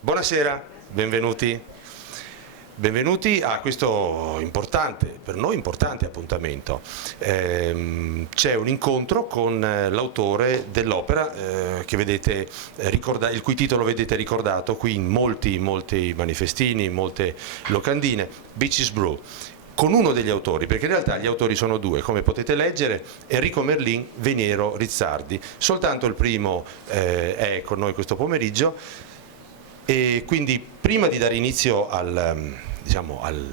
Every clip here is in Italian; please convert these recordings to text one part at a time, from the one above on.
Buonasera, benvenuti. Benvenuti a questo importante, per noi importante appuntamento. C'è un incontro con l'autore dell'opera che vedete il cui titolo vedete ricordato qui in molti manifestini, in molte locandine, Bitches Brew, con uno degli autori, perché in realtà gli autori sono due, come potete leggere, Enrico Merlin, Veniero Rizzardi. Soltanto il primo è con noi questo pomeriggio. E quindi prima di dare inizio al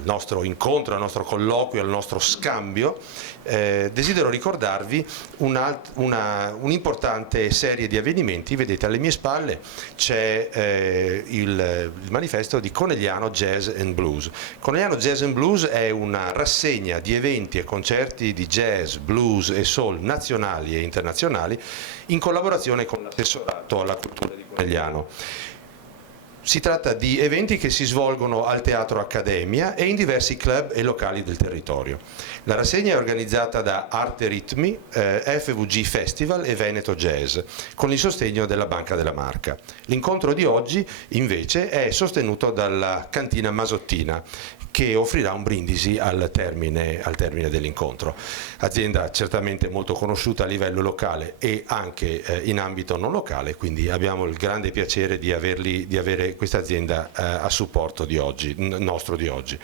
nostro incontro, al nostro colloquio, al nostro scambio, desidero ricordarvi un'importante serie di avvenimenti. Vedete alle mie spalle c'è il manifesto di Conegliano Jazz and Blues. Conegliano Jazz and Blues è una rassegna di eventi e concerti di jazz, blues e soul nazionali e internazionali in collaborazione con l'assessorato alla cultura di Conegliano. Si tratta di eventi che si svolgono al Teatro Accademia e in diversi club e locali del territorio. La rassegna è organizzata da Arte Ritmi, FVG Festival e Veneto Jazz, con il sostegno della Banca della Marca. L'incontro di oggi, invece, è sostenuto dalla Cantina Masottina, che offrirà un brindisi al termine dell'incontro. Azienda certamente molto conosciuta a livello locale e anche in ambito non locale, quindi abbiamo il grande piacere di avere questa azienda a supporto nostro di oggi.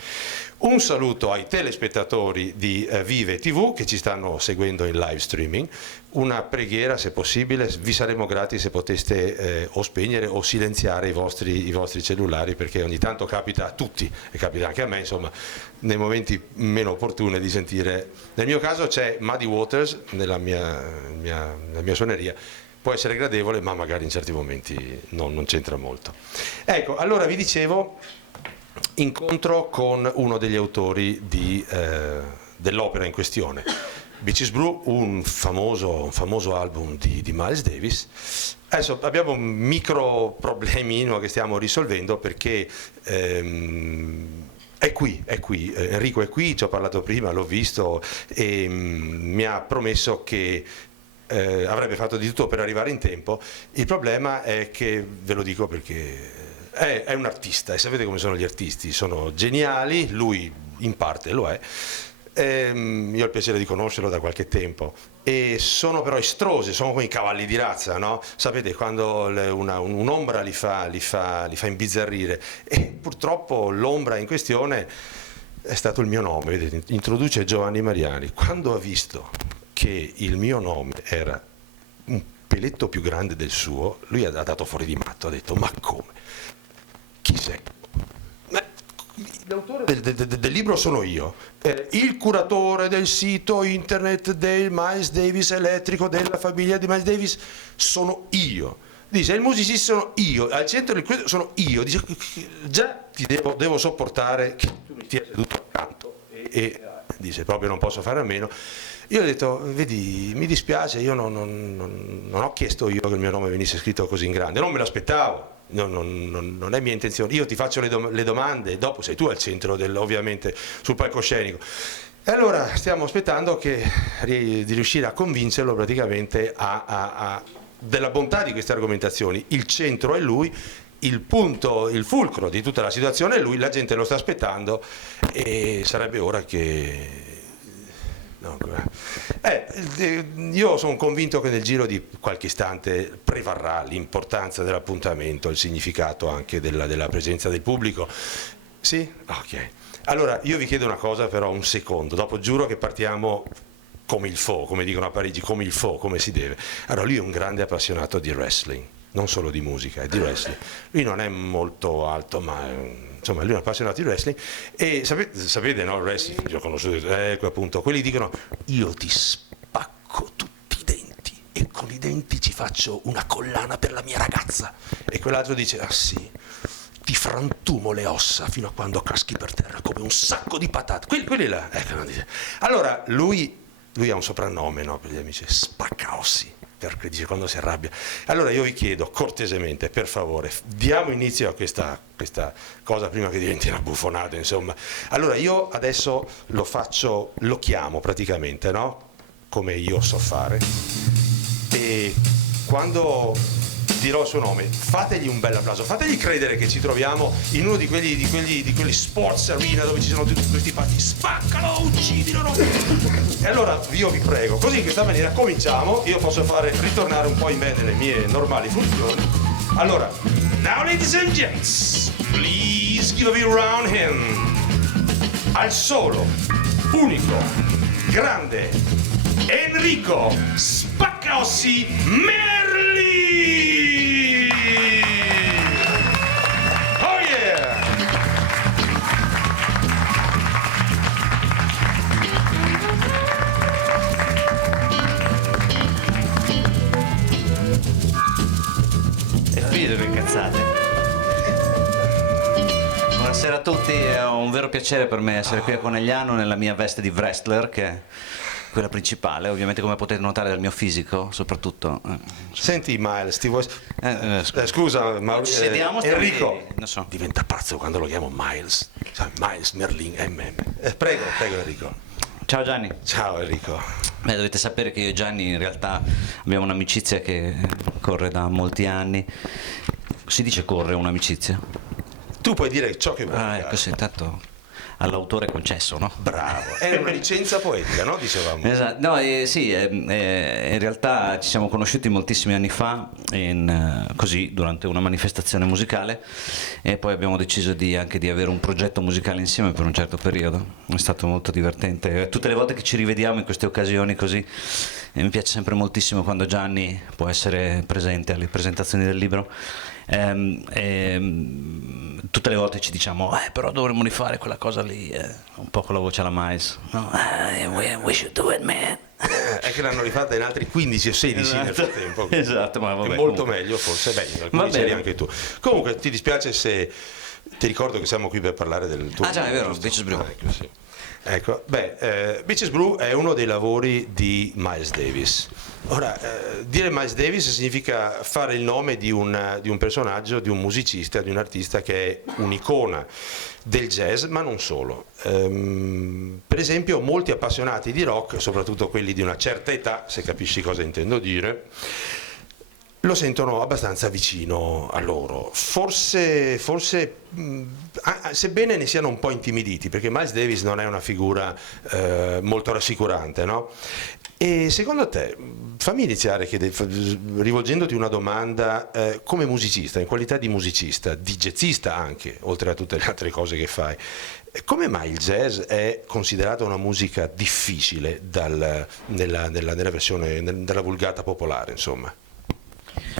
Un saluto ai telespettatori di Vive TV che ci stanno seguendo in live streaming. Una preghiera, se possibile, vi saremmo grati se poteste o spegnere o silenziare i vostri cellulari, perché ogni tanto capita a tutti, e capita anche a me, insomma, nei momenti meno opportuni di sentire. Nel mio caso c'è Muddy Waters nella mia suoneria. Può essere gradevole, ma magari in certi momenti non c'entra molto. Ecco, allora vi dicevo, incontro con uno degli autori dell'opera in questione. Bitches Brew, un famoso album di Miles Davis. Adesso abbiamo un micro problemino che stiamo risolvendo, perché è qui, Enrico è qui, ci ho parlato prima, l'ho visto e mi ha promesso che avrebbe fatto di tutto per arrivare in tempo. Il problema è che, ve lo dico perché è un artista e sapete come sono gli artisti, sono geniali, lui in parte lo è. Io ho il piacere di conoscerlo da qualche tempo e sono però estrosi, sono come i cavalli di razza, no? Sapete, quando un'ombra li fa imbizzarrire, e purtroppo l'ombra in questione è stato il mio nome. Vedete, introduce Giovanni Mariani. Quando ha visto che il mio nome era un peletto più grande del suo, lui ha dato fuori di matto, ha detto: ma come? Chi sei? L'autore del libro sono io, il curatore del sito internet del Miles Davis elettrico, della famiglia di Miles Davis sono io. Dice: il musicista sono io, al centro del questo sono io. Dice: già ti devo sopportare che tu mi stia seduto accanto, e dice: proprio non posso fare a meno. Io ho detto: vedi, mi dispiace, io non ho chiesto io che il mio nome venisse scritto così in grande, non me l'aspettavo. Non è mia intenzione, io ti faccio le domande, dopo sei tu al centro ovviamente sul palcoscenico. E allora stiamo aspettando di riuscire a convincerlo praticamente della bontà di queste argomentazioni. Il centro è lui, il punto, il fulcro di tutta la situazione è lui, la gente lo sta aspettando e sarebbe ora che... No, io sono convinto che nel giro di qualche istante prevarrà l'importanza dell'appuntamento, il significato anche della presenza del pubblico. Sì? Ok. Allora io vi chiedo una cosa, però, un secondo, dopo giuro che partiamo come il fo, come dicono a Parigi, come il fo, come si deve. Allora, lui è un grande appassionato di wrestling, non solo di musica, è di wrestling. Lui non è molto alto, ma insomma, lui è un appassionato di wrestling e sapete, no, il wrestling, io ho conosciuto, appunto, quelli dicono: io ti spacco tutti i denti e con i denti ci faccio una collana per la mia ragazza. E quell'altro dice: ah sì, ti frantumo le ossa fino a quando caschi per terra come un sacco di patate. Quelli là, ecco, non dice. Allora, lui ha un soprannome, no, per gli amici: Spaccaossi, perché dice quando si arrabbia. Allora io vi chiedo cortesemente, per favore, diamo inizio a questa cosa prima che diventi una buffonata, insomma. Allora io adesso lo chiamo praticamente, no? Come io so fare, e quando dirò il suo nome, fategli un bel applauso, fategli credere che ci troviamo in uno di quelli sports arena dove ci sono tutti questi parti, spaccalo, uccidilo, no? E allora io vi prego, così in questa maniera cominciamo, io posso fare ritornare un po' in me delle mie normali funzioni. Allora, now ladies and gents, please give a big round hand al solo, unico, grande Enrico Spaccaossi Merli! Oh yeah! E finite le cazzate. Buonasera a tutti, è un vero piacere per me essere qui a Conegliano nella mia veste di wrestler, che è quella principale, ovviamente, come potete notare dal mio fisico, soprattutto. Senti Miles, ti vuoi... scusa, ma Ci sediamo, Enrico non so. diventa pazzo quando lo chiamo Miles. Sai, Miles Merlin, prego Enrico. Ciao Gianni. Ciao Enrico. Beh, dovete sapere che io e Gianni in realtà abbiamo un'amicizia che corre da molti anni. Si dice corre un'amicizia? Tu puoi dire ciò che vuoi. Ah, ecco, sì, intanto all'autore concesso, no? Bravo, è una licenza poetica, no? Dicevamo. Esatto, no, sì, in realtà ci siamo conosciuti moltissimi anni fa, così, durante una manifestazione musicale, e poi abbiamo deciso anche di avere un progetto musicale insieme per un certo periodo. È stato molto divertente. Tutte le volte che ci rivediamo in queste occasioni così, mi piace sempre moltissimo quando Gianni può essere presente alle presentazioni del libro. Tutte le volte ci diciamo però dovremmo rifare quella cosa lì, un po' con la voce alla Miles, no? We should do it, man. È che l'hanno rifatta in altri 15 o 16 nel frattempo. Esatto, ma vabbè, è molto comunque meglio forse, in alcuni c'eri anche tu. Comunque ti dispiace se ti ricordo che siamo qui per parlare del tuo... Ah già, è vero, Bitches Brew. Ecco, sì. Ecco, Bitches Brew è uno dei lavori di Miles Davis. Ora, dire Miles Davis significa fare il nome di un personaggio, di un musicista, di un artista che è un'icona del jazz, ma non solo. Per esempio, molti appassionati di rock, soprattutto quelli di una certa età, se capisci cosa intendo dire, lo sentono abbastanza vicino a loro, forse sebbene ne siano un po' intimiditi, perché Miles Davis non è una figura molto rassicurante, no? E secondo te, fammi iniziare rivolgendoti una domanda come musicista, in qualità di musicista, di jazzista anche, oltre a tutte le altre cose che fai, come mai il jazz è considerato una musica difficile nella versione, nella vulgata popolare, insomma?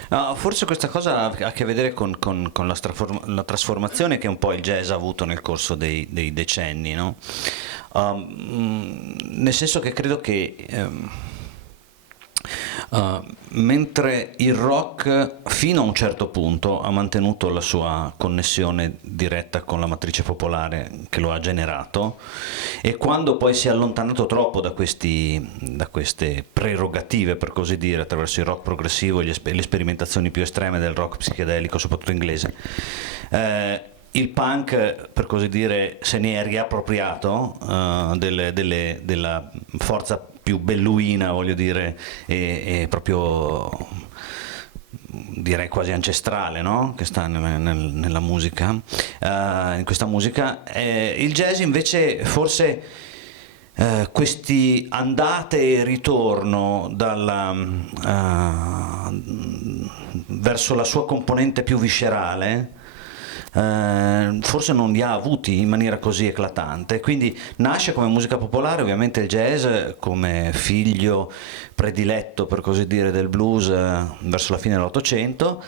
No, forse questa cosa ha a che vedere con la trasformazione che un po' il jazz ha avuto nel corso dei decenni, no? Nel senso che credo che mentre il rock fino a un certo punto ha mantenuto la sua connessione diretta con la matrice popolare che lo ha generato, e quando poi si è allontanato troppo da queste prerogative, per così dire, attraverso il rock progressivo e le sperimentazioni più estreme del rock psichedelico, soprattutto inglese, il punk, per così dire, se ne è riappropriato della forza più belluina, voglio dire, e proprio direi quasi ancestrale, no? Che sta nella musica, in questa musica. Il jazz invece forse questi andate e ritorno verso la sua componente più viscerale forse non li ha avuti in maniera così eclatante, quindi nasce come musica popolare, ovviamente il jazz come figlio prediletto, per così dire, del blues verso la fine dell'Ottocento,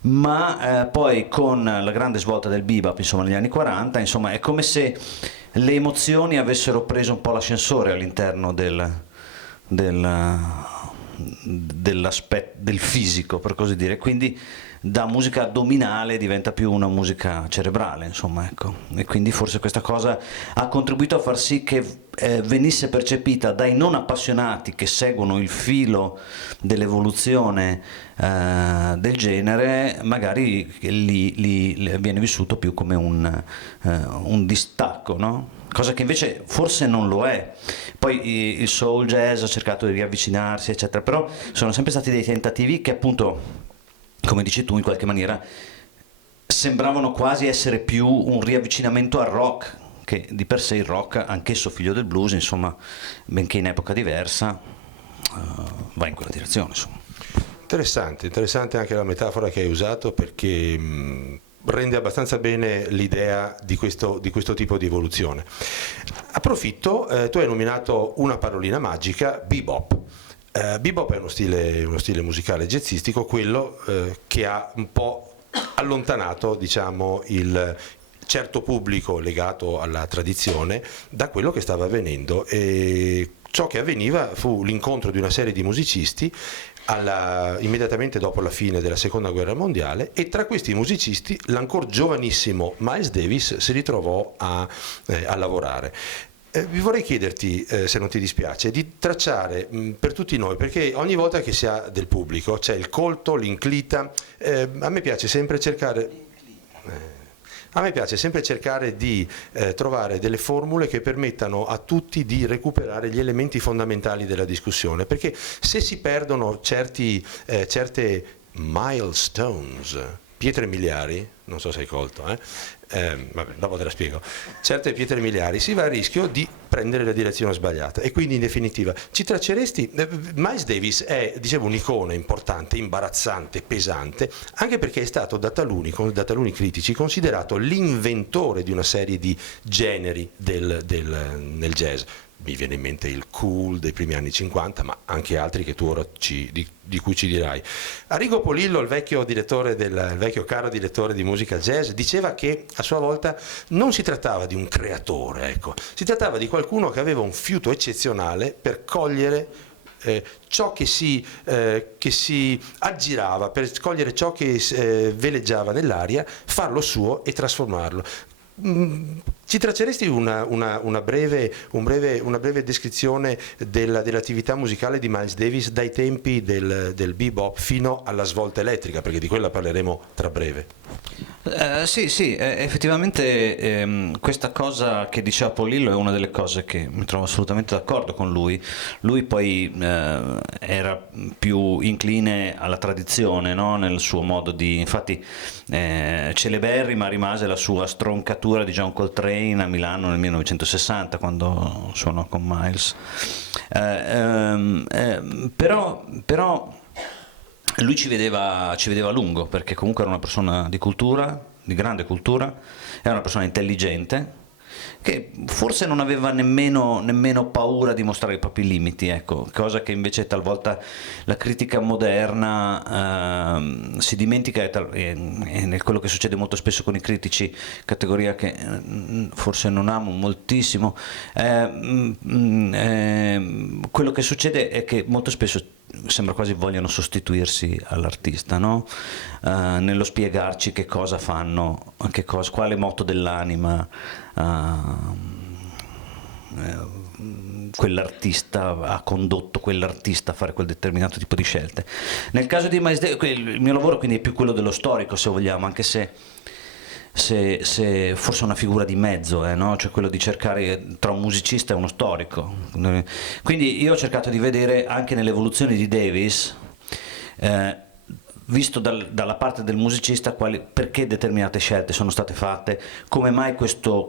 ma poi con la grande svolta del bebop, insomma, negli anni 40, insomma, è come se le emozioni avessero preso un po' l'ascensore all'interno del fisico, per così dire, quindi da musica addominale diventa più una musica cerebrale, insomma, ecco. E quindi forse questa cosa ha contribuito a far sì che venisse percepita dai non appassionati che seguono il filo dell'evoluzione del genere, magari lì viene vissuto più come un distacco, no? Cosa che invece forse non lo è. Poi il soul jazz ha cercato di riavvicinarsi, eccetera, però sono sempre stati dei tentativi che appunto come dici tu, in qualche maniera sembravano quasi essere più un riavvicinamento al rock, che di per sé il rock, anch'esso figlio del blues, insomma, benché in epoca diversa, va in quella direzione, insomma. Interessante anche la metafora che hai usato, perché rende abbastanza bene l'idea di questo tipo di evoluzione. Approfitto, tu hai nominato una parolina magica, bebop. Bebop è uno stile musicale jazzistico, quello che ha un po' allontanato, diciamo, il certo pubblico legato alla tradizione da quello che stava avvenendo, e ciò che avveniva fu l'incontro di una serie di musicisti immediatamente dopo la fine della seconda guerra mondiale, e tra questi musicisti l'ancor giovanissimo Miles Davis si ritrovò a lavorare. Vi vorrei chiederti, se non ti dispiace, di tracciare per tutti noi, perché ogni volta che si ha del pubblico c'è il colto, l'inclita, a me piace sempre cercare di trovare delle formule che permettano a tutti di recuperare gli elementi fondamentali della discussione, perché se si perdono certe milestones, pietre miliari, non so se hai colto, vabbè, dopo te la spiego, certe pietre miliari, si va a rischio di prendere la direzione sbagliata. E quindi, in definitiva, ci tracceresti, Miles Davis è, dicevo, un'icona importante, imbarazzante, pesante, anche perché è stato da taluni critici considerato l'inventore di una serie di generi nel jazz. Mi viene in mente il cool dei primi anni 50, ma anche altri che tu ora di cui ci dirai. Arrigo Polillo, il vecchio caro direttore di musica jazz, diceva che a sua volta non si trattava di un creatore, ecco, si trattava di qualcuno che aveva un fiuto eccezionale per cogliere ciò che si aggirava, per cogliere ciò che veleggiava nell'aria, farlo suo e trasformarlo. Ci tracceresti una breve descrizione dell'attività musicale di Miles Davis dai tempi del bebop fino alla svolta elettrica, perché di quella parleremo tra breve. Sì, effettivamente questa cosa che diceva Polillo è una delle cose che mi trovo assolutamente d'accordo con lui. Lui poi era più incline alla tradizione, no? Nel suo modo di, infatti celeberrima rimase la sua stroncatura di John Coltrane a Milano nel 1960, quando suonò con Miles. Però lui ci vedeva a lungo, perché comunque era una persona di cultura, di grande cultura, era una persona intelligente, che forse non aveva nemmeno paura di mostrare i propri limiti, ecco, cosa che invece talvolta la critica moderna si dimentica, e quello che succede molto spesso con i critici, categoria che forse non amo moltissimo. Quello che succede è che molto spesso sembra quasi vogliano sostituirsi all'artista, no? Nello spiegarci che cosa fanno, quale moto dell'anima quell'artista ha condotto quell'artista a fare quel determinato tipo di scelte. Nel caso di Miles Davis, il mio lavoro quindi è più quello dello storico, se vogliamo, anche se forse una figura di mezzo, no? Cioè quello di cercare tra un musicista e uno storico. Quindi io ho cercato di vedere anche nell'evoluzione di Davis, visto dalla parte del musicista, perché determinate scelte sono state fatte, come mai questo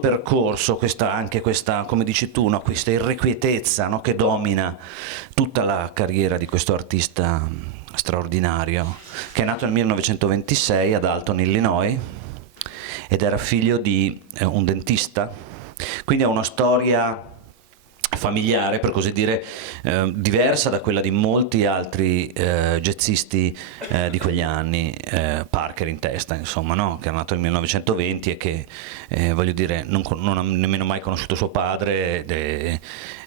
percorso, anche questa, come dici tu, no? Questa irrequietezza, no? Che domina tutta la carriera di questo artista straordinario, che è nato nel 1926 ad Alton, Illinois, ed era figlio di un dentista, quindi ha una storia familiare, per così dire, diversa da quella di molti altri jazzisti di quegli anni, Parker in testa, insomma, no? Che è nato nel 1920 e che, voglio dire, non ha nemmeno mai conosciuto suo padre,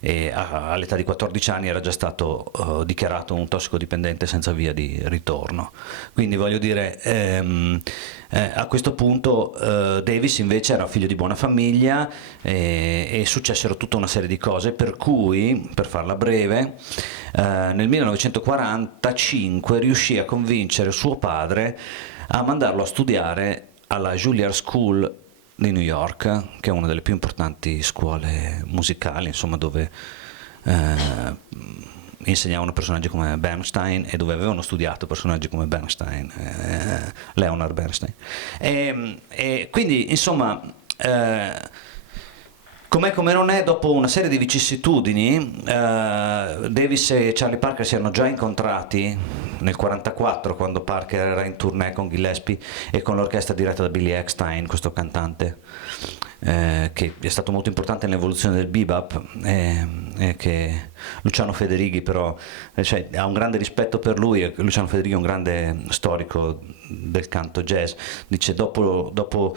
e all'età di 14 anni era già stato dichiarato un tossicodipendente senza via di ritorno. Quindi, voglio dire, a questo punto Davis invece era figlio di buona famiglia, e successero tutta una serie di cose, per cui, per farla breve, nel 1945 riuscì a convincere suo padre a mandarlo a studiare alla Juilliard School di New York, che è una delle più importanti scuole musicali, insomma, dove insegnavano personaggi come Bernstein e dove avevano studiato personaggi come Bernstein, Leonard Bernstein. E quindi, insomma, com'è come non è, dopo una serie di vicissitudini, Davis e Charlie Parker si erano già incontrati nel 1944, quando Parker era in tournée con Gillespie e con l'orchestra diretta da Billy Eckstine, questo cantante che è stato molto importante nell'evoluzione del bebop, che Luciano Federighi però cioè, ha un grande rispetto per lui, e Luciano Federighi è un grande storico del canto jazz. Dice dopo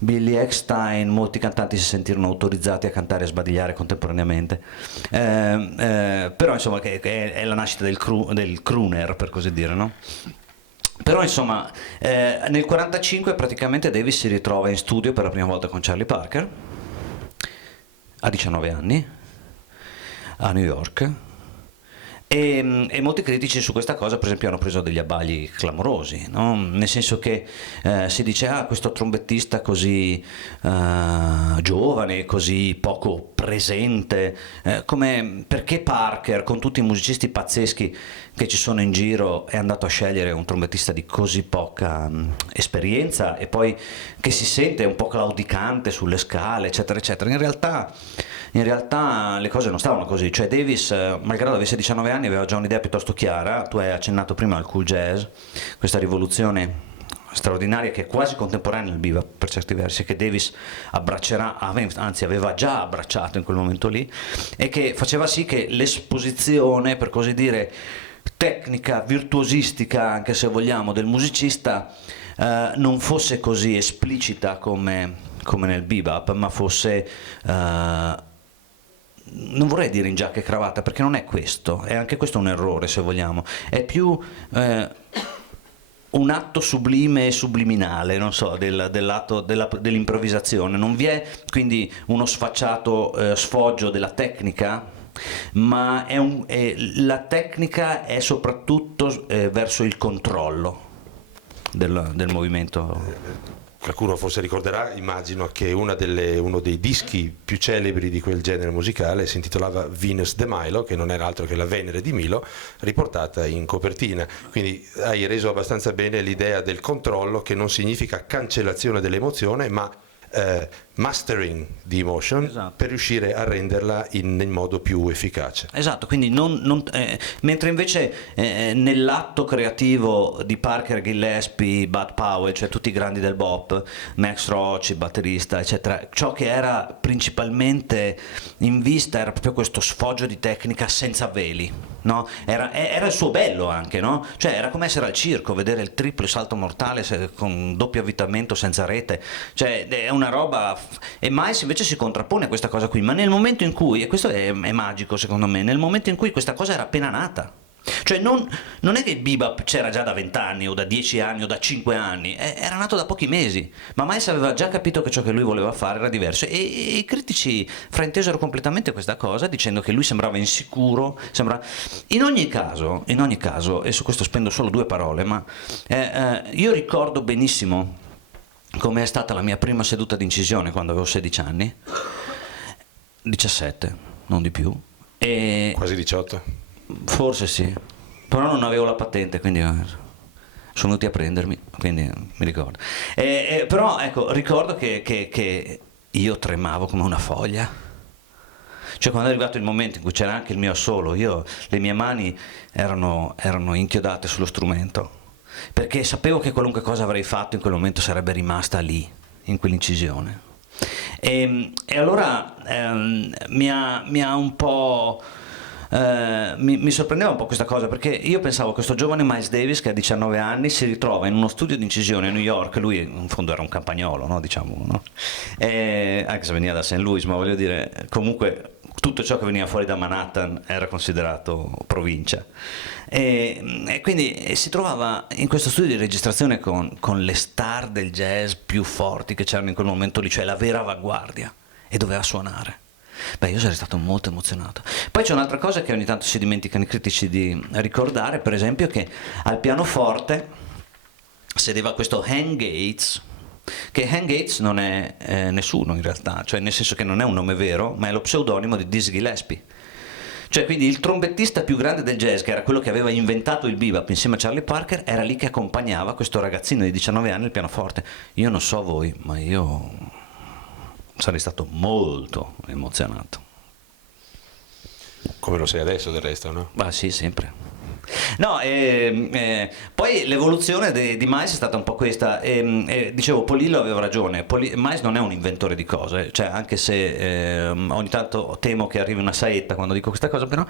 Billy Eckstine molti cantanti si sentirono autorizzati a cantare e sbadigliare contemporaneamente, però insomma che è la nascita del crooner, per così dire, no? Però insomma nel 1945 praticamente Davis si ritrova in studio per la prima volta con Charlie Parker a 19 anni a New York, e molti critici su questa cosa per esempio hanno preso degli abbagli clamorosi, no? Nel senso che si dice questo trombettista così giovane, così poco presente, perché Parker con tutti i musicisti pazzeschi che ci sono in giro è andato a scegliere un trombettista di così poca esperienza, e poi che si sente un po' claudicante sulle scale, eccetera eccetera. In realtà le cose non stavano così, cioè Davis, malgrado avesse 19 anni, aveva già un'idea piuttosto chiara. Tu hai accennato prima al cool jazz, questa rivoluzione straordinaria che è quasi contemporanea al bebop per certi versi, che Davis abbraccerà, anzi aveva già abbracciato in quel momento lì, e che faceva sì che l'esposizione, per così dire, tecnica, virtuosistica, anche se vogliamo, del musicista non fosse così esplicita come nel bebop, ma fosse non vorrei dire in giacca e cravatta, perché non è questo, è anche questo un errore se vogliamo, è più un atto sublime e subliminale, non so, dell'atto dell'improvvisazione. Non vi è quindi uno sfacciato sfoggio della tecnica, ma la tecnica è soprattutto verso il controllo del movimento. Qualcuno forse ricorderà, immagino, che uno dei dischi più celebri di quel genere musicale si intitolava Venus de Milo, che non era altro che la Venere di Milo riportata in copertina. Quindi hai reso abbastanza bene l'idea del controllo, che non significa cancellazione dell'emozione, ma mastering di emotion, esatto, per riuscire a renderla in modo più efficace. Esatto, quindi mentre invece nell'atto creativo di Parker, Gillespie, Bud Powell, cioè tutti i grandi del bop, Max Roach, il batterista, eccetera, ciò che era principalmente in vista era proprio questo sfoggio di tecnica senza veli, no? Era il suo bello anche, no? Cioè era come essere al circo, vedere il triplo salto mortale con doppio avvitamento senza rete, cioè è una roba. E Miles invece si contrappone a questa cosa qui, ma nel momento in cui, e questo è magico secondo me, nel momento in cui questa cosa era appena nata, cioè non è che il bebop c'era già da 20 anni o da 10 anni o da 5 anni, era nato da pochi mesi, ma Miles aveva già capito che ciò che lui voleva fare era diverso, e i critici fraintesero completamente questa cosa dicendo che lui sembrava insicuro, in ogni caso, e su questo spendo solo 2 parole, ma io ricordo benissimo come è stata la mia prima seduta di incisione quando avevo 16 anni, 17, non di più. Quasi 18? Forse sì, però non avevo la patente, quindi sono venuti a prendermi, quindi mi ricordo. Però ecco, ricordo che io tremavo come una foglia. Cioè quando è arrivato il momento in cui c'era anche il mio assolo, le mie mani erano inchiodate sullo strumento, perché sapevo che qualunque cosa avrei fatto in quel momento sarebbe rimasta lì, in quell'incisione. E allora mi ha un po'... mi sorprendeva un po' questa cosa, perché io pensavo questo giovane Miles Davis che a 19 anni si ritrova in uno studio di incisione a New York. Lui in fondo era un campagnolo, no? Diciamo, no? Anche se veniva da St. Louis, ma voglio dire, comunque tutto ciò che veniva fuori da Manhattan era considerato provincia, e quindi si trovava in questo studio di registrazione con le star del jazz più forti che c'erano in quel momento lì, cioè la vera avanguardia, e doveva suonare. Beh, io sarei stato molto emozionato. Poi c'è un'altra cosa che ogni tanto si dimenticano i critici di ricordare, per esempio, che al pianoforte sedeva questo Hank Gates, che Hank Gates non è nessuno in realtà, cioè nel senso che non è un nome vero, ma è lo pseudonimo di Dizzy Gillespie. Cioè, quindi il trombettista più grande del jazz, che era quello che aveva inventato il bebop insieme a Charlie Parker, era lì che accompagnava questo ragazzino di 19 anni al pianoforte. Io non so voi, ma io sarei stato molto emozionato. Come lo sei adesso del resto, no? Ma sì, sempre. No, poi l'evoluzione di Miles è stata un po' questa. Dicevo, Polillo aveva ragione. Miles non è un inventore di cose, cioè, anche se ogni tanto temo che arrivi una saetta quando dico questa cosa, però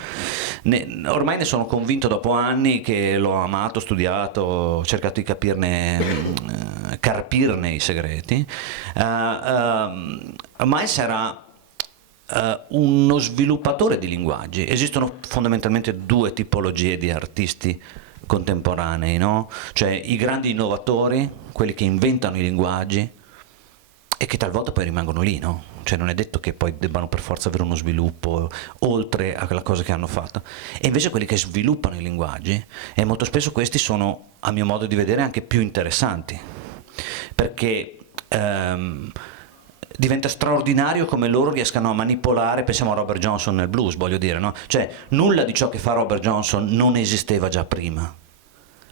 ormai ne sono convinto dopo anni, che l'ho amato, studiato, ho cercato di carpirne i segreti. Miles era uno sviluppatore di linguaggi. Esistono fondamentalmente due tipologie di artisti contemporanei, no? Cioè i grandi innovatori, quelli che inventano i linguaggi e che talvolta poi rimangono lì, no? Cioè non è detto che poi debbano per forza avere uno sviluppo oltre a quella cosa che hanno fatto. E invece quelli che sviluppano i linguaggi, e molto spesso questi sono, a mio modo di vedere, anche più interessanti, perché diventa straordinario come loro riescano a manipolare. Pensiamo a Robert Johnson nel blues, voglio dire, no? Cioè, nulla di ciò che fa Robert Johnson non esisteva già prima,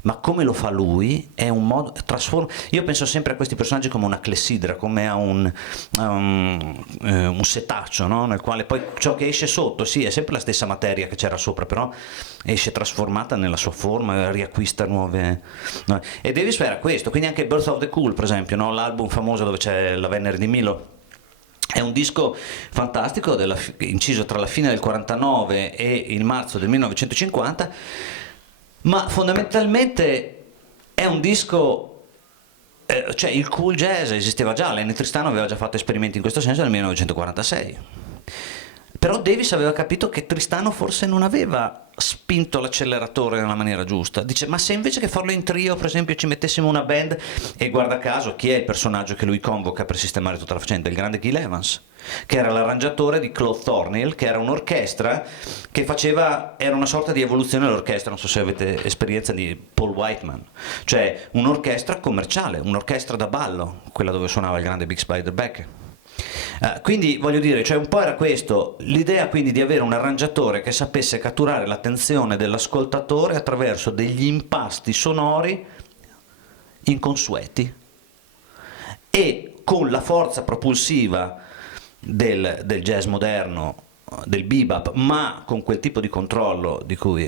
ma come lo fa lui è un modo, trasforma. Io penso sempre a questi personaggi come una clessidra, come a un setaccio, no? Nel quale poi ciò che esce sotto, sì, è sempre la stessa materia che c'era sopra, però esce trasformata nella sua forma, riacquista nuove, no? E Davis era questo. Quindi anche Birth of the Cool, per esempio, no? L'album famoso dove c'è la Venere di Milo, è un disco fantastico, inciso tra la fine del 49 e il marzo del 1950, ma fondamentalmente è un disco, cioè il cool jazz esisteva già, Lenny Tristano aveva già fatto esperimenti in questo senso nel 1946. Però Davis aveva capito che Tristano forse non aveva spinto l'acceleratore nella maniera giusta. Dice, ma se invece che farlo in trio, per esempio, ci mettessimo una band, e guarda caso, chi è il personaggio che lui convoca per sistemare tutta la faccenda? Il grande Gil Evans, che era l'arrangiatore di Claude Thornhill, che era un'orchestra che era una sorta di evoluzione dell'orchestra, non so se avete esperienza di Paul Whiteman, cioè un'orchestra commerciale, un'orchestra da ballo, quella dove suonava il grande Big Spider Beck. Quindi voglio dire, cioè un po' era questo, l'idea quindi di avere un arrangiatore che sapesse catturare l'attenzione dell'ascoltatore attraverso degli impasti sonori inconsueti e con la forza propulsiva del jazz moderno, del bebop, ma con quel tipo di controllo di cui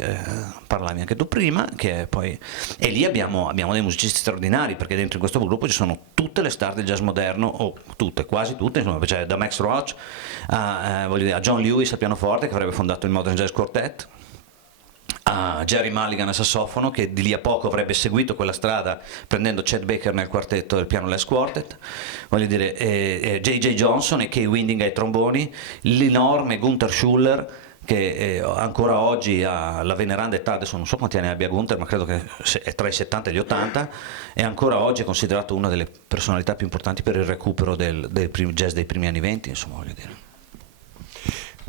parlavi anche tu prima, che poi, e lì abbiamo dei musicisti straordinari, perché dentro in questo gruppo ci sono tutte le star del jazz moderno, o tutte, quasi tutte, insomma, c'è da Max Roach voglio dire, a John Lewis al pianoforte, che avrebbe fondato il Modern Jazz Quartet, a Jerry Mulligan al sassofono, che di lì a poco avrebbe seguito quella strada prendendo Chet Baker nel quartetto del Piano Less Quartet, voglio dire, J.J. Johnson e Kay Winding ai tromboni, l'enorme Gunther Schuller, che ancora oggi ha la veneranda età, adesso non so quanti anni abbia Gunther, ma credo che è tra i 70 e gli 80, e ancora oggi è considerato una delle personalità più importanti per il recupero del jazz dei primi anni 20, insomma, voglio dire.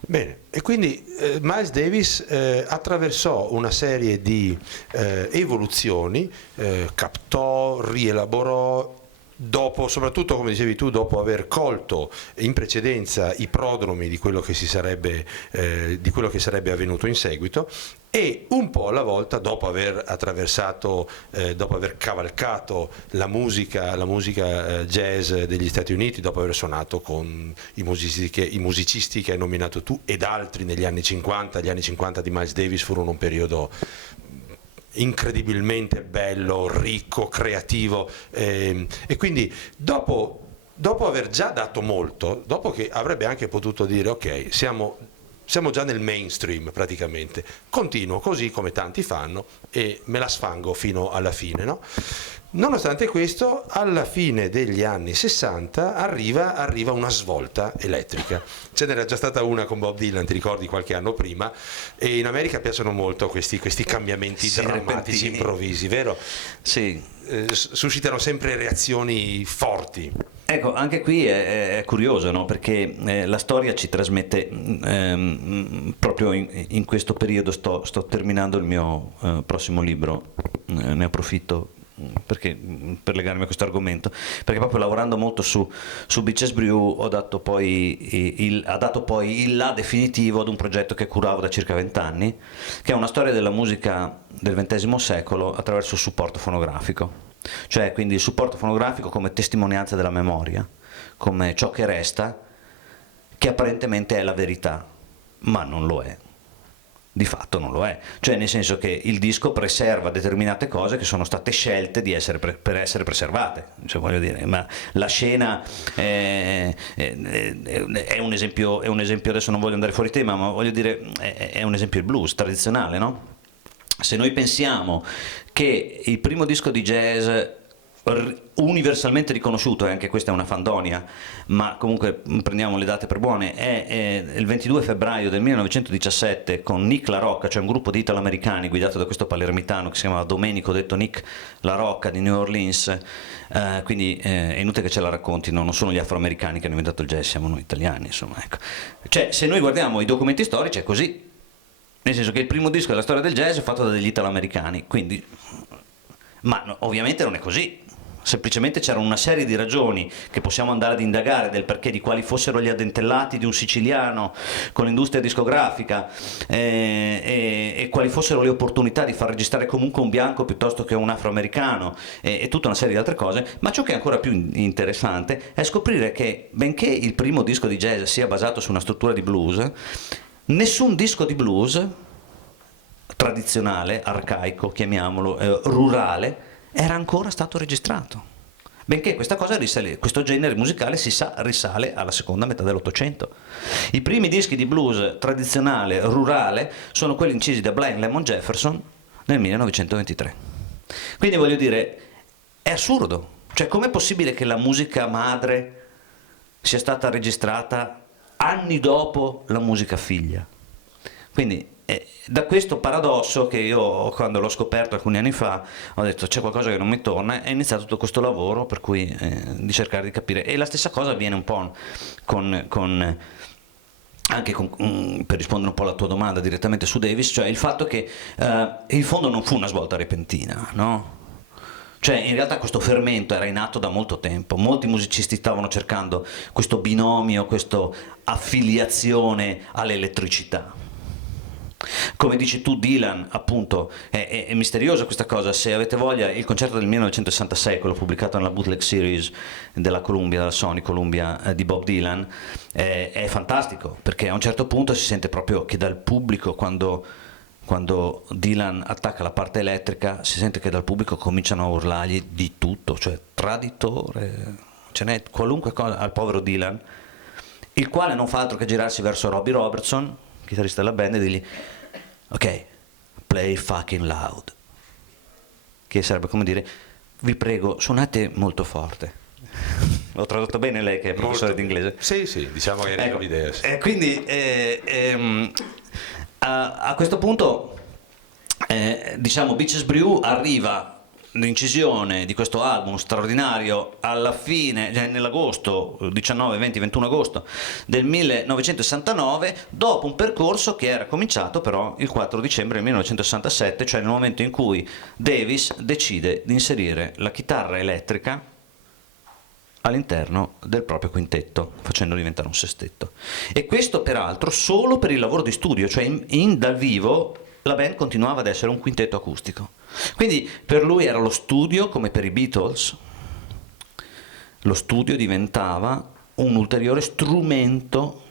Bene, e quindi Miles Davis attraversò una serie di evoluzioni, captò, rielaborò, dopo, soprattutto come dicevi tu, dopo aver colto in precedenza i prodromi di quello che sarebbe avvenuto in seguito, e un po' alla volta, dopo aver attraversato, dopo aver cavalcato la musica jazz degli Stati Uniti, dopo aver suonato con i musicisti che hai nominato tu ed altri negli anni 50. Gli anni 50 di Miles Davis furono un periodo incredibilmente bello, ricco, creativo, e quindi dopo aver già dato molto, dopo che avrebbe anche potuto dire ok, siamo già nel mainstream praticamente, continuo così come tanti fanno e me la sfango fino alla fine, no? Nonostante questo, alla fine degli anni 60 arriva una svolta elettrica. Ce n'era già stata una con Bob Dylan, ti ricordi, qualche anno prima, e in America piacciono molto questi cambiamenti drammatici, improvvisi, vero? Sì. Suscitano sempre reazioni forti. Ecco, anche qui è curioso, no? Perché la storia ci trasmette, proprio in questo periodo sto terminando il mio prossimo libro, ne approfitto per legarmi a questo argomento, perché proprio lavorando molto su Bitches Brew ha dato poi il là definitivo ad un progetto che curavo da circa 20 anni, che è una storia della musica del XX secolo attraverso il supporto fonografico, cioè quindi il supporto fonografico come testimonianza della memoria, come ciò che resta, che apparentemente è la verità, ma non lo è. Di fatto non lo è, cioè nel senso che il disco preserva determinate cose che sono state scelte di essere per essere preservate, cioè, voglio dire, ma la scena è un esempio, adesso non voglio andare fuori tema, ma voglio dire, è un esempio il blues tradizionale, no? Se noi pensiamo che il primo disco di jazz universalmente riconosciuto, e anche questa è una fandonia, ma comunque prendiamo le date per buone, è il 22 febbraio del 1917 con Nick La Rocca, cioè un gruppo di italo-americani guidato da questo palermitano che si chiamava Domenico, detto Nick La Rocca, di New Orleans, quindi è inutile che ce la raccontino, non sono gli afroamericani che hanno inventato il jazz, siamo noi italiani, insomma, ecco. Cioè, se noi guardiamo i documenti storici è così, nel senso che il primo disco della storia del jazz è fatto da degli italo-americani, quindi, ma no, ovviamente non è così. Semplicemente c'erano una serie di ragioni che possiamo andare ad indagare del perché, di quali fossero gli addentellati di un siciliano con l'industria discografica e quali fossero le opportunità di far registrare comunque un bianco piuttosto che un afroamericano e tutta una serie di altre cose, ma ciò che è ancora più interessante è scoprire che, benché il primo disco di jazz sia basato su una struttura di blues, nessun disco di blues tradizionale, arcaico, chiamiamolo, rurale, era ancora stato registrato, benché questa cosa questo genere musicale si sa risale alla seconda metà dell'Ottocento. I primi dischi di blues tradizionale rurale sono quelli incisi da Blind Lemon Jefferson nel 1923. Quindi voglio dire, è assurdo, cioè com'è possibile che la musica madre sia stata registrata anni dopo la musica figlia? Quindi da questo paradosso che io, quando l'ho scoperto alcuni anni fa, ho detto c'è qualcosa che non mi torna, è iniziato tutto questo lavoro per cui di cercare di capire. E la stessa cosa avviene un po' per rispondere un po' alla tua domanda direttamente su Davis, cioè il fatto che in fondo non fu una svolta repentina, no? Cioè in realtà questo fermento era in atto da molto tempo, molti musicisti stavano cercando questo binomio, questa affiliazione all'elettricità. Come dici tu, Dylan, appunto, è misteriosa questa cosa. Se avete voglia, il concerto del 1966, quello pubblicato nella bootleg series della Columbia, della Sony Columbia, di Bob Dylan, è fantastico, perché a un certo punto si sente proprio che dal pubblico, quando Dylan attacca la parte elettrica, si sente che dal pubblico cominciano a urlargli di tutto, cioè traditore, ce n'è qualunque cosa al povero Dylan, il quale non fa altro che girarsi verso Robbie Robertson, chitarrista della band, e dirgli ok, play fucking loud, che sarebbe come dire vi prego suonate molto forte. Ho tradotto bene lei che è professore d'inglese? Sì, diciamo che ecco, l'idea. Sì. Quindi a questo punto diciamo Bitches Brew arriva l'incisione di questo album straordinario alla fine, nell'agosto 19, 20, 21 agosto del 1969, dopo un percorso che era cominciato però il 4 dicembre del 1967, cioè nel momento in cui Davis decide di inserire la chitarra elettrica all'interno del proprio quintetto, facendo diventare un sestetto. E questo peraltro solo per il lavoro di studio, cioè dal vivo la band continuava ad essere un quintetto acustico. Quindi per lui era lo studio, come per i Beatles, lo studio diventava un ulteriore strumento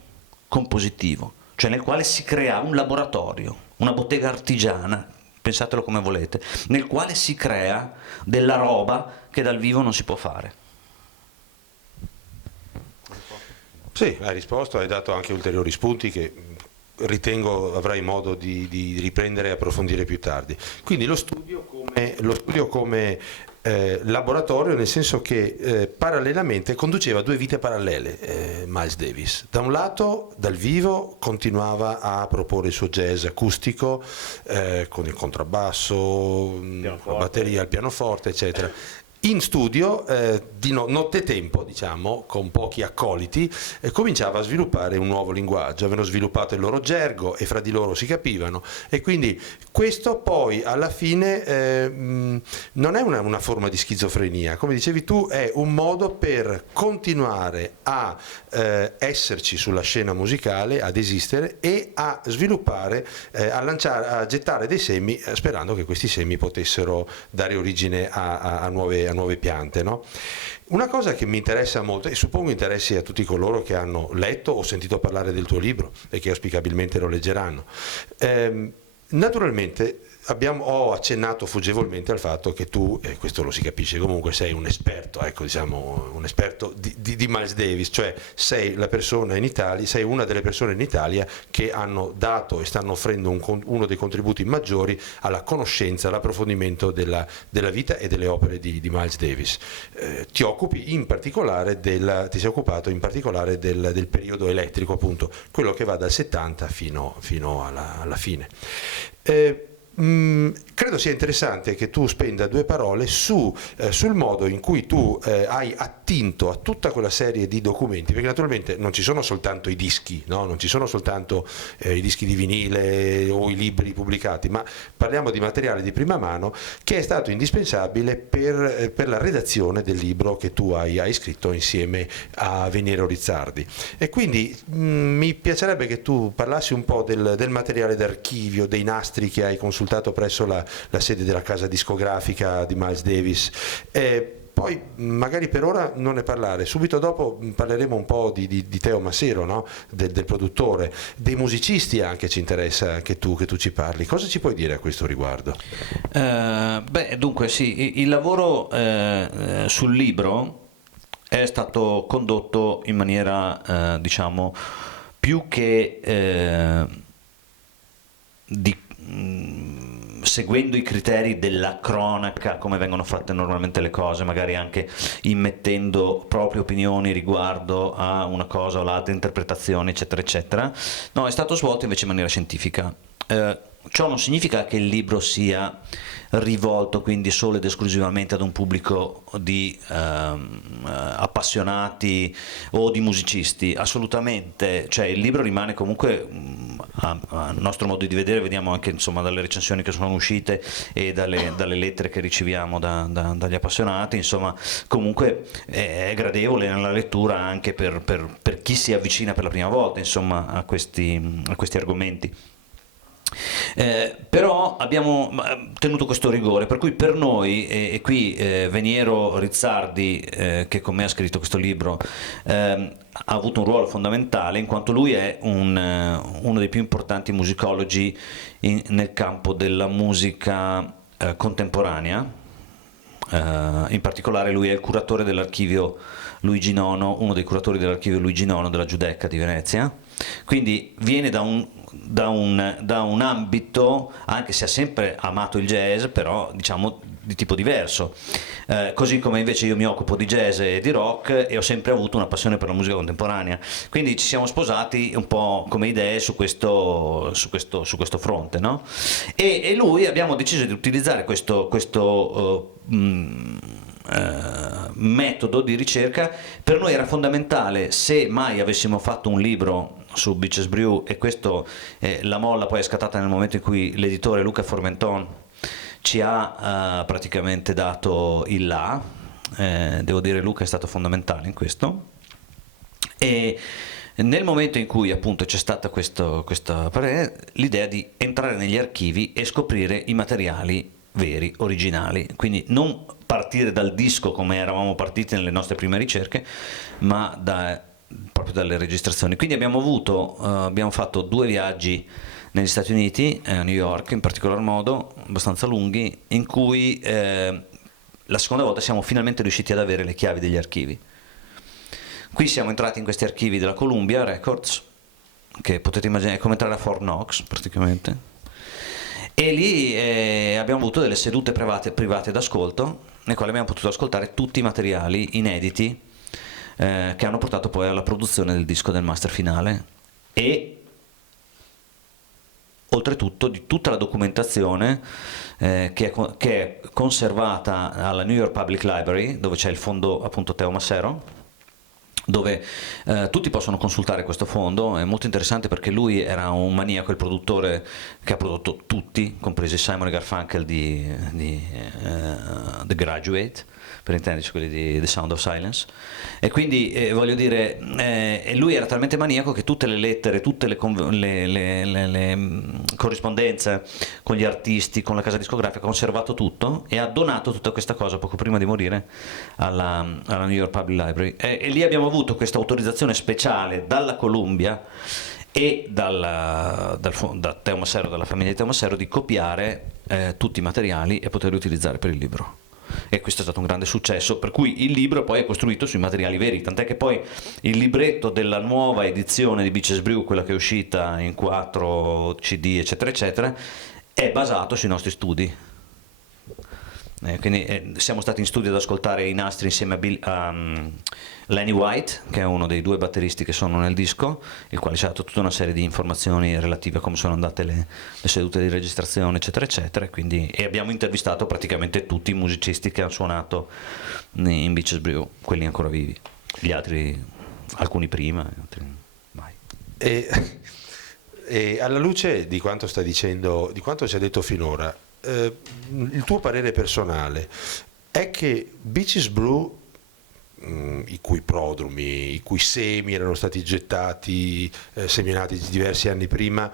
compositivo, cioè nel quale si crea un laboratorio, una bottega artigiana, pensatelo come volete, nel quale si crea della roba che dal vivo non si può fare. Sì, hai risposto, hai dato anche ulteriori spunti che ritengo avrai modo di riprendere e approfondire più tardi. Quindi lo studio come laboratorio, nel senso che parallelamente conduceva due vite parallele Miles Davis. Da un lato, dal vivo, continuava a proporre il suo jazz acustico con il contrabbasso, la batteria, il pianoforte, eccetera. in studio di nottetempo, diciamo, con pochi accoliti, cominciava a sviluppare un nuovo linguaggio. Avevano sviluppato il loro gergo e fra di loro si capivano, e quindi questo poi alla fine non è una forma di schizofrenia, come dicevi tu, è un modo per continuare a esserci sulla scena musicale, ad esistere e a sviluppare, a gettare dei semi, sperando che questi semi potessero dare origine a nuove piante, no? Una cosa che mi interessa molto, e suppongo interessi a tutti coloro che hanno letto o sentito parlare del tuo libro e che auspicabilmente lo leggeranno, naturalmente ho accennato fuggevolmente al fatto che tu, e questo lo si capisce comunque, sei un esperto, ecco, diciamo, un esperto di Miles Davis, cioè sei la persona in Italia, sei una delle persone in Italia che hanno dato e stanno offrendo uno dei contributi maggiori alla conoscenza, all'approfondimento della vita e delle opere di Miles Davis. Ti sei occupato in particolare del periodo elettrico, appunto, quello che va dal 70 fino alla fine. Credo sia interessante che tu spenda due parole sul modo in cui tu hai attinto a tutta quella serie di documenti, perché naturalmente non ci sono soltanto i dischi, no? Non ci sono soltanto i dischi di vinile o i libri pubblicati, ma parliamo di materiale di prima mano che è stato indispensabile per la redazione del libro che tu hai scritto insieme a Veniero Rizzardi. E quindi mi piacerebbe che tu parlassi un po' del materiale d'archivio, dei nastri che hai consultato presso la sede della casa discografica di Miles Davis. Poi magari per ora non ne parlare, subito dopo parleremo un po' di Teo Massero, no? del produttore, dei musicisti anche ci interessa che tu ci parli. Cosa ci puoi dire a questo riguardo? Dunque sì, il lavoro sul libro è stato condotto in maniera diciamo più che seguendo i criteri della cronaca, come vengono fatte normalmente le cose, magari anche immettendo proprie opinioni riguardo a una cosa o l'altra, interpretazioni, eccetera, eccetera. No, è stato svolto invece in maniera scientifica. Ciò non significa che il libro sia rivolto quindi solo ed esclusivamente ad un pubblico di appassionati o di musicisti, assolutamente, cioè il libro rimane comunque a nostro modo di vedere, vediamo anche insomma dalle recensioni che sono uscite e dalle lettere che riceviamo dagli appassionati, insomma comunque è gradevole nella lettura anche per chi si avvicina per la prima volta insomma a questi argomenti. Però abbiamo tenuto questo rigore, per cui per noi, e qui Veniero Rizzardi, che con me ha scritto questo libro, ha avuto un ruolo fondamentale in quanto lui è uno dei più importanti musicologi nel campo della musica contemporanea. In particolare lui è il curatore dell'archivio Luigi Nono, uno dei curatori dell'archivio Luigi Nono della Giudecca di Venezia, quindi viene da un ambito, anche se ha sempre amato il jazz, però diciamo di tipo diverso, così come invece io mi occupo di jazz e di rock e ho sempre avuto una passione per la musica contemporanea, quindi ci siamo sposati un po' come idee su questo fronte, no? E lui abbiamo deciso di utilizzare questo metodo di ricerca. Per noi era fondamentale, se mai avessimo fatto un libro su Bitches Brew, e questo la molla poi è scattata nel momento in cui l'editore Luca Formenton ci ha praticamente dato il là, devo dire Luca è stato fondamentale in questo, e nel momento in cui appunto c'è stata l'idea di entrare negli archivi e scoprire i materiali veri, originali, quindi non partire dal disco come eravamo partiti nelle nostre prime ricerche, ma proprio dalle registrazioni. Quindi abbiamo fatto 2 viaggi negli Stati Uniti, a New York in particolar modo, abbastanza lunghi, in cui la seconda volta siamo finalmente riusciti ad avere le chiavi degli archivi. Qui siamo entrati in questi archivi della Columbia Records, che potete immaginare è come entrare a Fort Knox praticamente, e lì abbiamo avuto delle sedute private d'ascolto, nelle quali abbiamo potuto ascoltare tutti i materiali inediti che hanno portato poi alla produzione del disco, del master finale. E oltretutto di tutta la documentazione che è conservata alla New York Public Library, dove c'è il fondo appunto Teo Massero, dove tutti possono consultare questo fondo. È molto interessante perché lui era un maniaco, il produttore che ha prodotto tutti, compresi Simon e Garfunkel di The Graduate, per intenderci, quelli di The Sound of Silence, e quindi voglio dire, e lui era talmente maniaco che tutte le lettere, tutte le corrispondenze con gli artisti, con la casa discografica, ha conservato tutto e ha donato tutta questa cosa poco prima di morire alla New York Public Library, e lì abbiamo avuto questa autorizzazione speciale dalla Columbia e da Teo Massero, dalla famiglia di Teo Massero, di copiare tutti i materiali e poterli utilizzare per il libro. E questo è stato un grande successo, per cui il libro poi è costruito sui materiali veri, tant'è che poi il libretto della nuova edizione di Beaches Brew, quella che è uscita in 4 CD eccetera eccetera, è basato sui nostri studi. Quindi siamo stati in studio ad ascoltare i nastri insieme a Lenny White, che è uno dei 2 batteristi che sono nel disco, il quale ci ha dato tutta una serie di informazioni relative a come sono andate le sedute di registrazione eccetera eccetera, e abbiamo intervistato praticamente tutti i musicisti che hanno suonato in Beaches Brew, quelli ancora vivi, gli altri alcuni prima, altri mai. E alla luce di quanto stai dicendo, di quanto ci ha detto finora, il tuo parere personale è che Beaches Brew, i cui prodromi, i cui semi erano stati gettati, seminati diversi anni prima,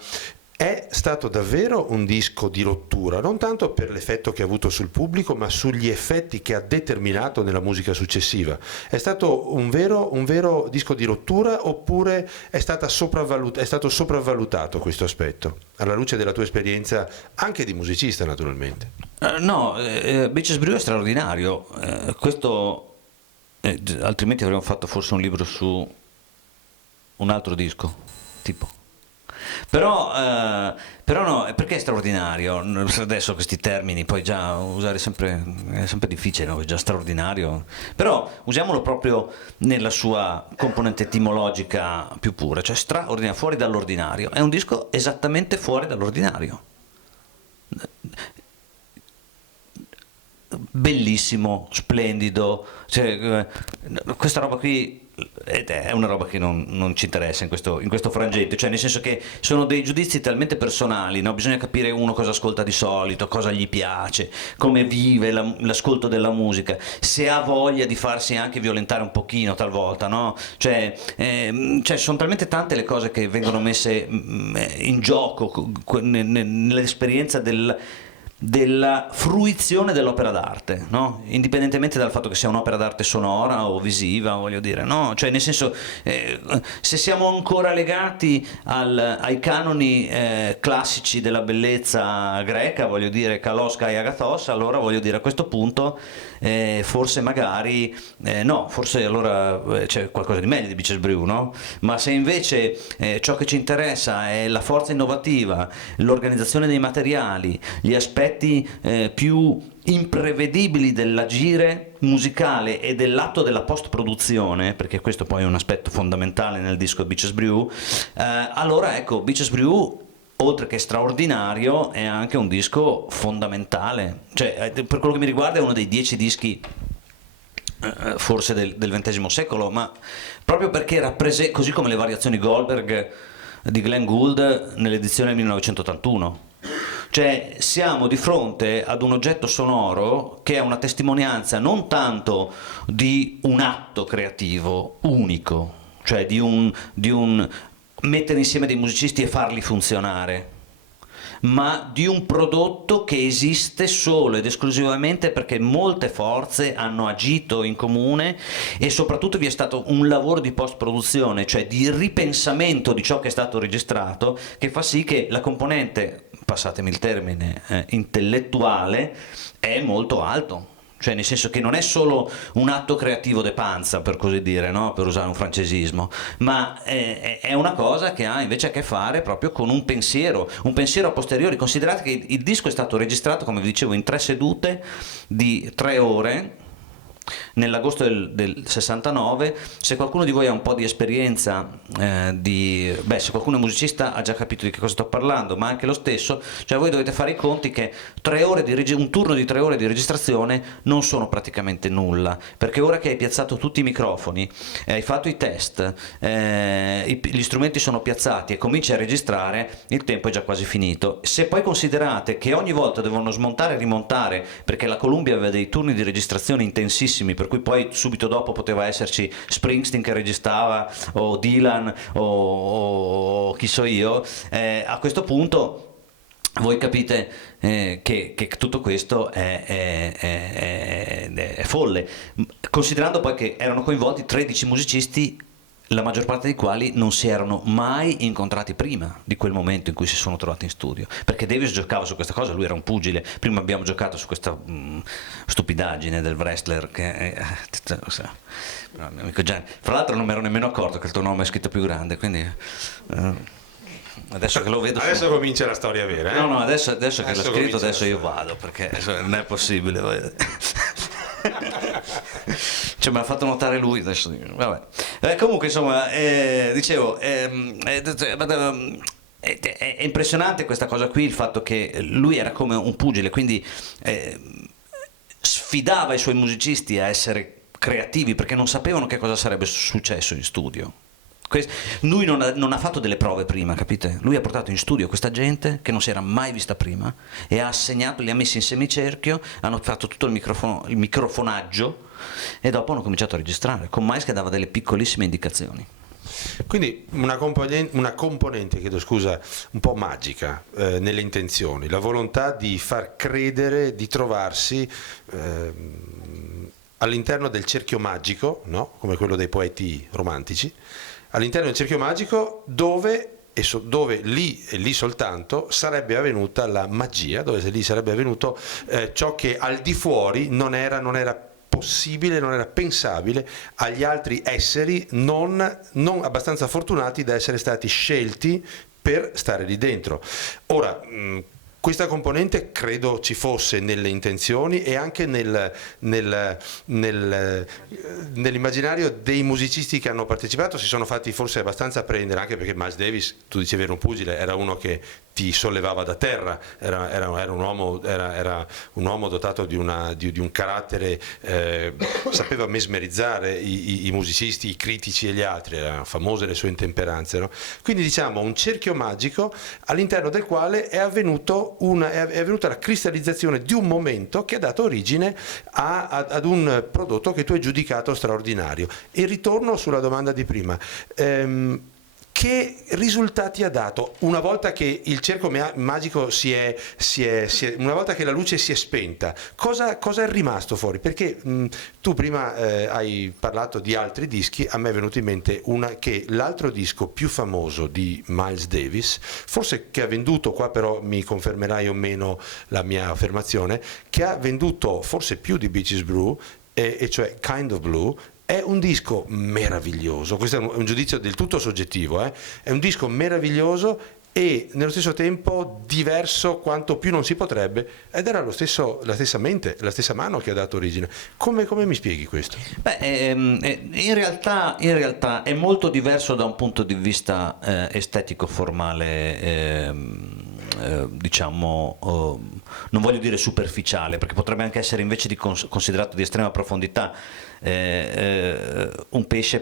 è stato davvero un disco di rottura, non tanto per l'effetto che ha avuto sul pubblico, ma sugli effetti che ha determinato nella musica successiva? È stato un vero disco di rottura, oppure è stato sopravvalutato questo aspetto, alla luce della tua esperienza anche di musicista, naturalmente? No, Beaches Brew è straordinario, questo altrimenti avremmo fatto forse un libro su un altro disco, tipo. Però no, perché è straordinario? Adesso questi termini poi già usare è sempre difficile, no? È già straordinario, però usiamolo proprio nella sua componente etimologica più pura, cioè straordinario, fuori dall'ordinario. È un disco esattamente fuori dall'ordinario, bellissimo, splendido, cioè, questa roba qui è una roba che non ci interessa in questo frangente, cioè nel senso che sono dei giudizi talmente personali, no? Bisogna capire uno cosa ascolta di solito, cosa gli piace, come vive l'ascolto della musica, se ha voglia di farsi anche violentare un pochino talvolta, no? Cioè sono talmente tante le cose che vengono messe in gioco nell'esperienza della fruizione dell'opera d'arte, no? Indipendentemente dal fatto che sia un'opera d'arte sonora o visiva, voglio dire, no? Cioè nel senso, se siamo ancora legati ai canoni classici della bellezza greca, voglio dire Kaloska e Agathos, allora voglio dire a questo punto forse magari no, forse allora c'è qualcosa di meglio di Beaches Brew, no? Ma se invece ciò che ci interessa è la forza innovativa, l'organizzazione dei materiali, gli aspetti più imprevedibili dell'agire musicale e dell'atto della post-produzione, perché questo poi è un aspetto fondamentale nel disco Beaches Brew, allora ecco, Beaches Brew, oltre che straordinario, è anche un disco fondamentale, cioè per quello che mi riguarda è uno dei 10 dischi forse del XX secolo, ma proprio perché era così come le variazioni Goldberg di Glenn Gould nell'edizione del 1981. Cioè siamo di fronte ad un oggetto sonoro che è una testimonianza non tanto di un atto creativo unico, cioè di un mettere insieme dei musicisti e farli funzionare, ma di un prodotto che esiste solo ed esclusivamente perché molte forze hanno agito in comune e soprattutto vi è stato un lavoro di post-produzione, cioè di ripensamento di ciò che è stato registrato, che fa sì che la componente, passatemi il termine, intellettuale è molto alto. Cioè nel senso che non è solo un atto creativo de panza, per così dire, no? Per usare un francesismo, ma è una cosa che ha invece a che fare proprio con un pensiero a posteriori. Considerate che il disco è stato registrato, come vi dicevo, in 3 sedute di 3 ore, nell'agosto del 69. Se qualcuno di voi ha un po' di esperienza, se qualcuno è musicista ha già capito di che cosa sto parlando, ma anche lo stesso, cioè voi dovete fare i conti che un turno di 3 ore di registrazione non sono praticamente nulla, perché ora che hai piazzato tutti i microfoni, hai fatto i test, gli strumenti sono piazzati e cominci a registrare, il tempo è già quasi finito. Se poi considerate che ogni volta devono smontare e rimontare, perché la Columbia aveva dei turni di registrazione intensissimi, per cui poi subito dopo poteva esserci Springsteen che registrava, o Dylan, o chi so io, a questo punto voi capite che tutto questo è folle, considerando poi che erano coinvolti 13 musicisti, la maggior parte dei quali non si erano mai incontrati prima di quel momento in cui si sono trovati in studio, perché Davis giocava su questa cosa, lui era un pugile. Prima abbiamo giocato su questa stupidaggine del wrestler che mio amico Gianni, fra l'altro non mi ero nemmeno accorto che il tuo nome è scritto più grande, quindi adesso che lo vedo adesso comincia la storia vera, no adesso che l'ho scritto adesso io vado, perché non è possibile. Cioè, me l'ha fatto notare lui adesso. Vabbè. Comunque insomma, dicevo, è impressionante questa cosa qui, il fatto che lui era come un pugile, quindi sfidava i suoi musicisti a essere creativi, perché non sapevano che cosa sarebbe successo in studio. Lui non ha fatto delle prove prima, capite? Lui ha portato in studio questa gente che non si era mai vista prima e ha assegnato, li ha messi in semicerchio, hanno fatto tutto il microfonaggio e dopo hanno cominciato a registrare con Miles che dava delle piccolissime indicazioni. Quindi una componente, chiedo scusa, un po' magica nelle intenzioni, la volontà di far credere, di trovarsi all'interno del cerchio magico, no? Come quello dei poeti romantici, all'interno del cerchio magico dove lì e lì soltanto sarebbe avvenuta la magia, dove lì sarebbe avvenuto ciò che al di fuori non era possibile, non era pensabile agli altri esseri non abbastanza fortunati da essere stati scelti per stare lì dentro. Ora, questa componente credo ci fosse nelle intenzioni e anche nell'immaginario dei musicisti che hanno partecipato. Si sono fatti forse abbastanza prendere, anche perché Miles Davis, tu dicevi, era un pugile, era uno che ti sollevava da terra, era un uomo dotato di un carattere, sapeva mesmerizzare i musicisti, i critici e gli altri, erano famose le sue intemperanze, no? Quindi diciamo un cerchio magico all'interno del quale è avvenuta la cristallizzazione di un momento che ha dato origine ad un prodotto che tu hai giudicato straordinario. E ritorno sulla domanda di prima. Che risultati ha dato una volta che il cerchio magico una volta che la luce si è spenta? Cosa è rimasto fuori? Perché tu prima hai parlato di altri dischi, a me è venuto in mente che l'altro disco più famoso di Miles Davis, forse che ha venduto, qua però mi confermerai o meno la mia affermazione, che ha venduto forse più di Beaches Brew, e cioè Kind of Blue. È un disco meraviglioso, questo è un giudizio del tutto soggettivo, è un disco meraviglioso e nello stesso tempo diverso quanto più non si potrebbe, ed era la stessa mente, la stessa mano che ha dato origine. Come mi spieghi questo? In realtà è molto diverso da un punto di vista estetico formale, diciamo, non voglio dire superficiale, perché potrebbe anche essere invece considerato di estrema profondità. Un pesce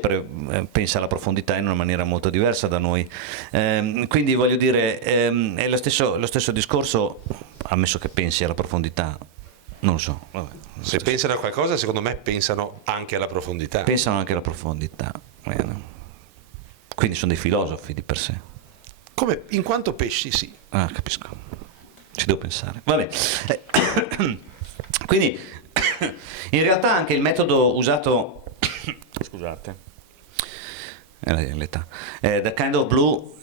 pensa alla profondità in una maniera molto diversa da noi, quindi voglio dire, è lo stesso discorso, ammesso che pensi alla profondità, non lo so, vabbè. Se pensano a qualcosa, secondo me pensano anche alla profondità. Quindi sono dei filosofi di per sé. Come in quanto pesci, sì. Ah, capisco, ci devo pensare. Vabbè. Quindi in realtà anche il metodo usato, scusate, l'età, da Kind of Blue,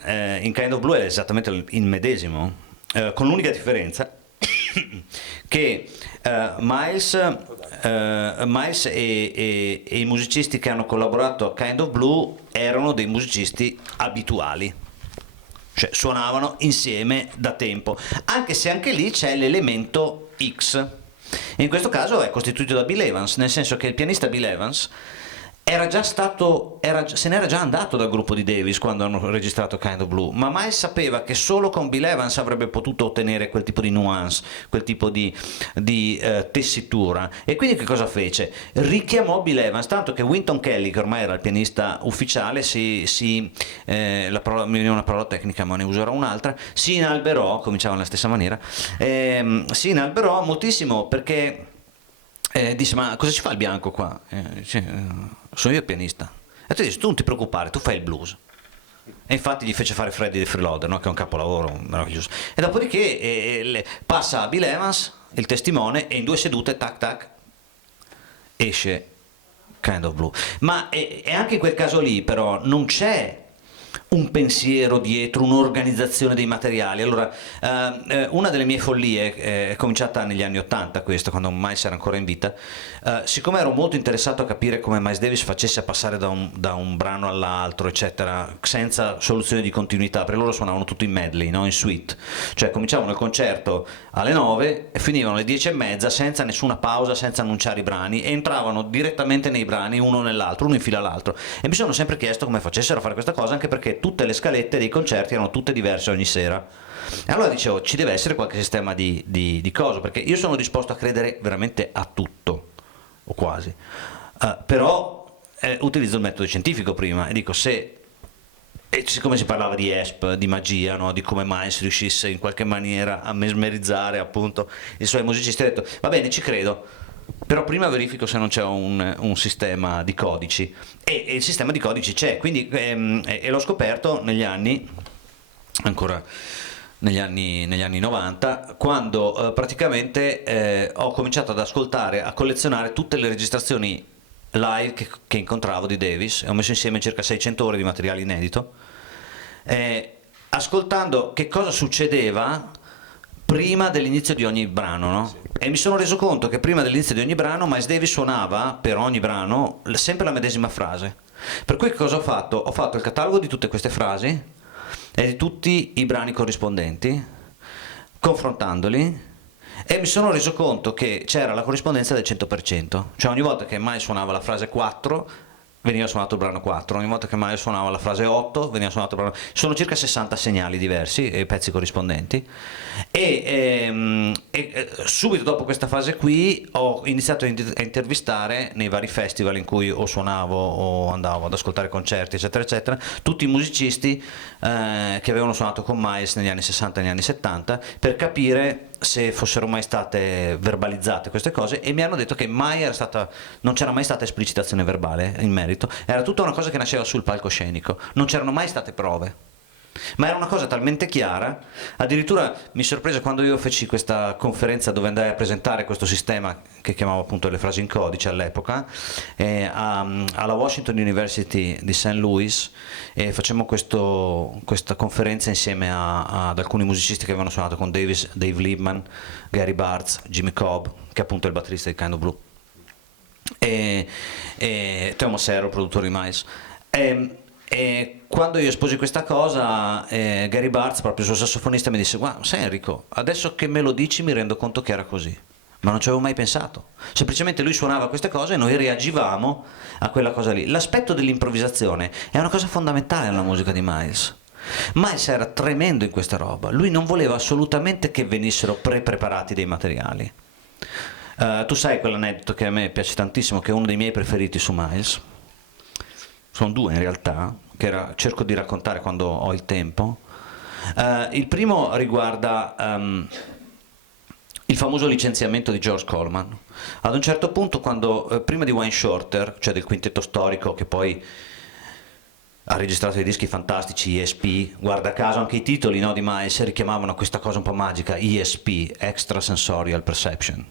in Kind of Blue è esattamente il medesimo, con l'unica differenza che Miles e i musicisti che hanno collaborato a Kind of Blue erano dei musicisti abituali, cioè suonavano insieme da tempo, anche se anche lì c'è l'elemento X. In questo caso è costituito da Bill Evans, nel senso che il pianista Bill Evans se n'era già andato dal gruppo di Davis quando hanno registrato Kind of Blue, ma Miles sapeva che solo con Bill Evans avrebbe potuto ottenere quel tipo di nuance, quel tipo di tessitura, e quindi che cosa fece? Richiamò Bill Evans, tanto che Wynton Kelly, che ormai era il pianista ufficiale, la parola, mi viene una parola tecnica ma ne userò un'altra, si inalberò, cominciava nella stessa maniera, si inalberò moltissimo perché disse: ma cosa ci fa il bianco qua? Sono io il pianista. E tu dici: tu non ti preoccupare, tu fai il blues. E infatti gli fece fare Freddy the Freeloader, no? Che è un capolavoro meraviglioso. E dopodiché passa a Bill Evans il testimone e in 2 sedute, tac tac, esce Kind of Blue. Ma e anche in quel caso lì però non c'è un pensiero dietro, un'organizzazione dei materiali. Allora, una delle mie follie è cominciata negli anni '80, questo, quando Miles era ancora in vita. Siccome ero molto interessato a capire come Miles Davis facesse a passare da un brano all'altro, eccetera, senza soluzione di continuità, perché loro suonavano tutto in medley, no? In suite, cioè cominciavano il concerto alle 9 e finivano alle 10:30 senza nessuna pausa, senza annunciare i brani, e entravano direttamente nei brani uno nell'altro, uno in fila all'altro, e mi sono sempre chiesto come facessero a fare questa cosa, anche perché tutte le scalette dei concerti erano tutte diverse ogni sera. E allora dicevo: ci deve essere qualche sistema di cosa, perché io sono disposto a credere veramente a tutto, o quasi, però utilizzo il metodo scientifico prima e dico: e siccome si parlava di ESP, di magia, no? Di come Miles riuscisse in qualche maniera a mesmerizzare appunto i suoi musicisti, ho detto: va bene, ci credo, però prima verifico se non c'è un sistema di codici, e il sistema di codici c'è, quindi, e l'ho scoperto negli anni, ancora negli anni 90, quando praticamente ho cominciato ad ascoltare, a collezionare tutte le registrazioni live che incontravo di Davis, e ho messo insieme circa 600 ore di materiale inedito, ascoltando che cosa succedeva prima dell'inizio di ogni brano, no? Sì. E mi sono reso conto che prima dell'inizio di ogni brano Miles Davis suonava per ogni brano sempre la medesima frase. Per cui che cosa ho fatto? Ho fatto il catalogo di tutte queste frasi e di tutti i brani corrispondenti, confrontandoli, e mi sono reso conto che c'era la corrispondenza del 100%, cioè ogni volta che Miles suonava la frase 4 veniva suonato il brano 4, ogni volta che Miles suonava la frase 8 veniva suonato il brano. Sono circa 60 segnali diversi e pezzi corrispondenti, e subito dopo questa fase qui ho iniziato a intervistare nei vari festival in cui o suonavo o andavo ad ascoltare concerti, eccetera eccetera, tutti i musicisti che avevano suonato con Miles negli anni 60 e negli anni 70, per capire se fossero mai state verbalizzate queste cose, e mi hanno detto che non c'era mai stata esplicitazione verbale in merito, era tutta una cosa che nasceva sul palcoscenico, non c'erano mai state prove, ma era una cosa talmente chiara. Addirittura mi sorprese quando io feci questa conferenza dove andai a presentare questo sistema che chiamavo appunto le frasi in codice all'epoca, alla Washington University di St. Louis, e facemmo questa conferenza insieme ad alcuni musicisti che avevano suonato con Davis, Dave Liebman, Gary Bartz, Jimmy Cobb, che appunto è il batterista di Kind of Blue, e Thomas Arrow, produttore di Miles. E quando io esposi questa cosa, Gary Bartz, proprio il suo sassofonista, mi disse: guarda, sai Enrico, adesso che me lo dici mi rendo conto che era così, ma non ci avevo mai pensato. Semplicemente lui suonava queste cose e noi reagivamo a quella cosa lì. L'aspetto dell'improvvisazione è una cosa fondamentale nella musica di Miles. Miles era tremendo in questa roba, lui non voleva assolutamente che venissero preparati dei materiali. Tu sai quell'aneddoto che a me piace tantissimo, che è uno dei miei preferiti su Miles. Sono 2 in realtà, che cerco di raccontare quando ho il tempo. Il primo riguarda il famoso licenziamento di George Coleman. Ad un certo punto, quando prima di Wayne Shorter, cioè del quintetto storico che poi ha registrato dei dischi fantastici, ESP, guarda caso anche i titoli, no, di Miles richiamavano questa cosa un po' magica, ESP, Extrasensorial Perception,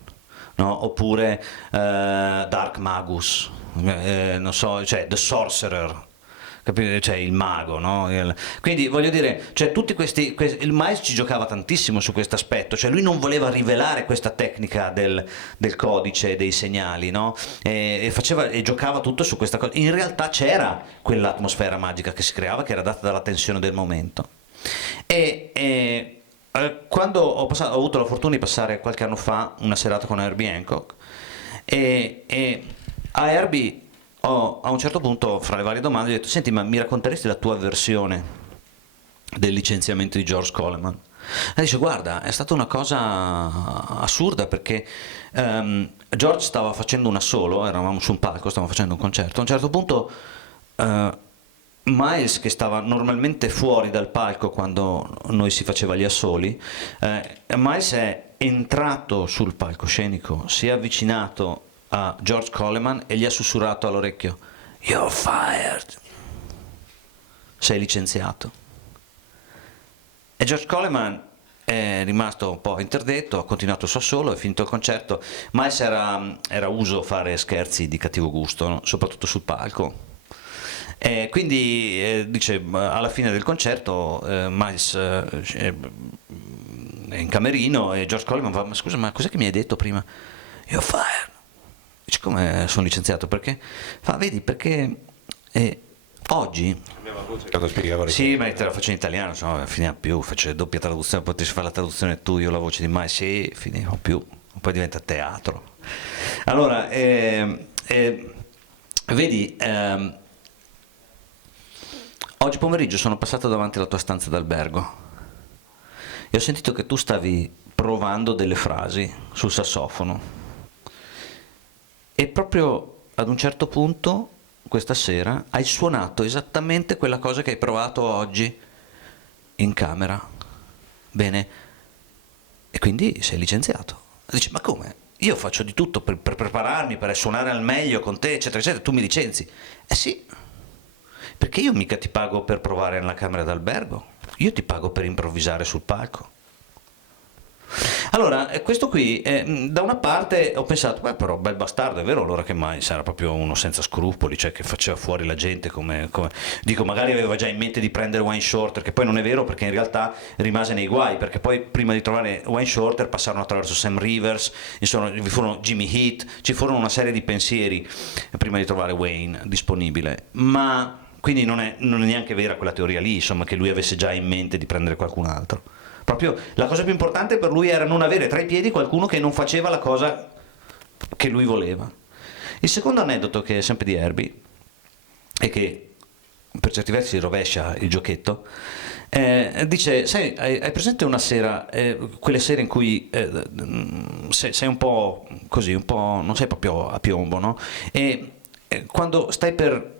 no? Oppure Dark Magus, non so, cioè The Sorcerer, capite? Cioè il mago, no? Quindi voglio dire, cioè tutti il Miles ci giocava tantissimo su questo aspetto, cioè lui non voleva rivelare questa tecnica del codice, dei segnali, no? E giocava tutto su questa cosa. In realtà c'era quell'atmosfera magica che si creava, che era data dalla tensione del momento. quando ho avuto la fortuna di passare qualche anno fa una serata con Herbie Hancock, e a Herbie a un certo punto, fra le varie domande, ho detto: senti, ma mi racconteresti la tua versione del licenziamento di George Coleman? E dice: guarda, è stata una cosa assurda, perché George stava facendo un assolo, eravamo su un palco, stavamo facendo un concerto. A un certo punto Miles, che stava normalmente fuori dal palco quando noi si faceva gli assoli, Miles è entrato sul palcoscenico, si è avvicinato a George Coleman e gli ha sussurrato all'orecchio: "You're fired", sei licenziato. E George Coleman è rimasto un po' interdetto, ha continuato il suo solo, è finito il concerto. Miles era uso fare scherzi di cattivo gusto, no? Soprattutto sul palco. E quindi dice, alla fine del concerto, Miles è in camerino e George Coleman va: ma scusa, ma cos'è che mi hai detto prima? You're fired. Dice: come sono licenziato? Perché? Fa: vedi, perché oggi... Quando spiegavo Sì, ma te la faccio in italiano, insomma, non finiva più, faccio doppia traduzione, potessi fare la traduzione tu, io la voce di Mai, sì, finiva più, poi diventa teatro. Allora, vedi, oggi pomeriggio sono passato davanti alla tua stanza d'albergo e ho sentito che tu stavi provando delle frasi sul sassofono, e proprio ad un certo punto questa sera hai suonato esattamente quella cosa che hai provato oggi in camera. Bene, e quindi sei licenziato. Dici: ma come? Io faccio di tutto per prepararmi, per suonare al meglio con te, eccetera, eccetera, tu mi licenzi? Eh sì, perché io mica ti pago per provare nella camera d'albergo, io ti pago per improvvisare sul palco. Allora, questo qui, da una parte ho pensato: beh, però bel bastardo, è vero allora che mai sarà proprio uno senza scrupoli, cioè che faceva fuori la gente Dico, magari aveva già in mente di prendere Wayne Shorter, che poi non è vero, perché in realtà rimase nei guai, perché poi prima di trovare Wayne Shorter passarono attraverso Sam Rivers, insomma, vi furono Jimmy Heath, ci furono una serie di pensieri prima di trovare Wayne disponibile, ma... Quindi non è neanche vera quella teoria lì, insomma, che lui avesse già in mente di prendere qualcun altro. Proprio la cosa più importante per lui era non avere tra i piedi qualcuno che non faceva la cosa che lui voleva. Il secondo aneddoto, che è sempre di Herbie, e che per certi versi rovescia il giochetto, dice: sai, hai presente una sera, quelle sere in cui sei un po' così, un po' non sei proprio a piombo, no? E quando stai per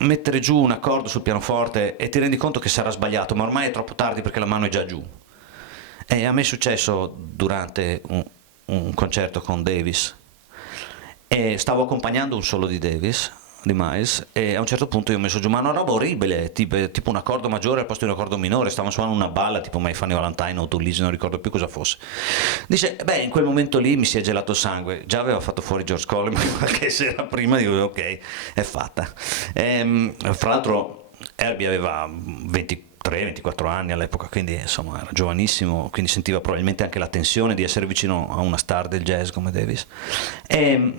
mettere giù un accordo sul pianoforte e ti rendi conto che sarà sbagliato, ma ormai è troppo tardi perché la mano è già giù. E a me è successo durante un concerto con Davis, e stavo accompagnando un solo di Davis, di Miles, e a un certo punto io ho messo giù, ma una roba orribile, tipo un accordo maggiore al posto di un accordo minore, stavano suonando una balla tipo My Funny Valentine o To Lizzy, non ricordo più cosa fosse. Dice: beh, in quel momento lì mi si è gelato il sangue, già aveva fatto fuori George Coleman qualche sera prima, dico ok, è fatta. Fra l'altro Herbie aveva 23-24 anni all'epoca, quindi insomma era giovanissimo, quindi sentiva probabilmente anche la tensione di essere vicino a una star del jazz come Davis. E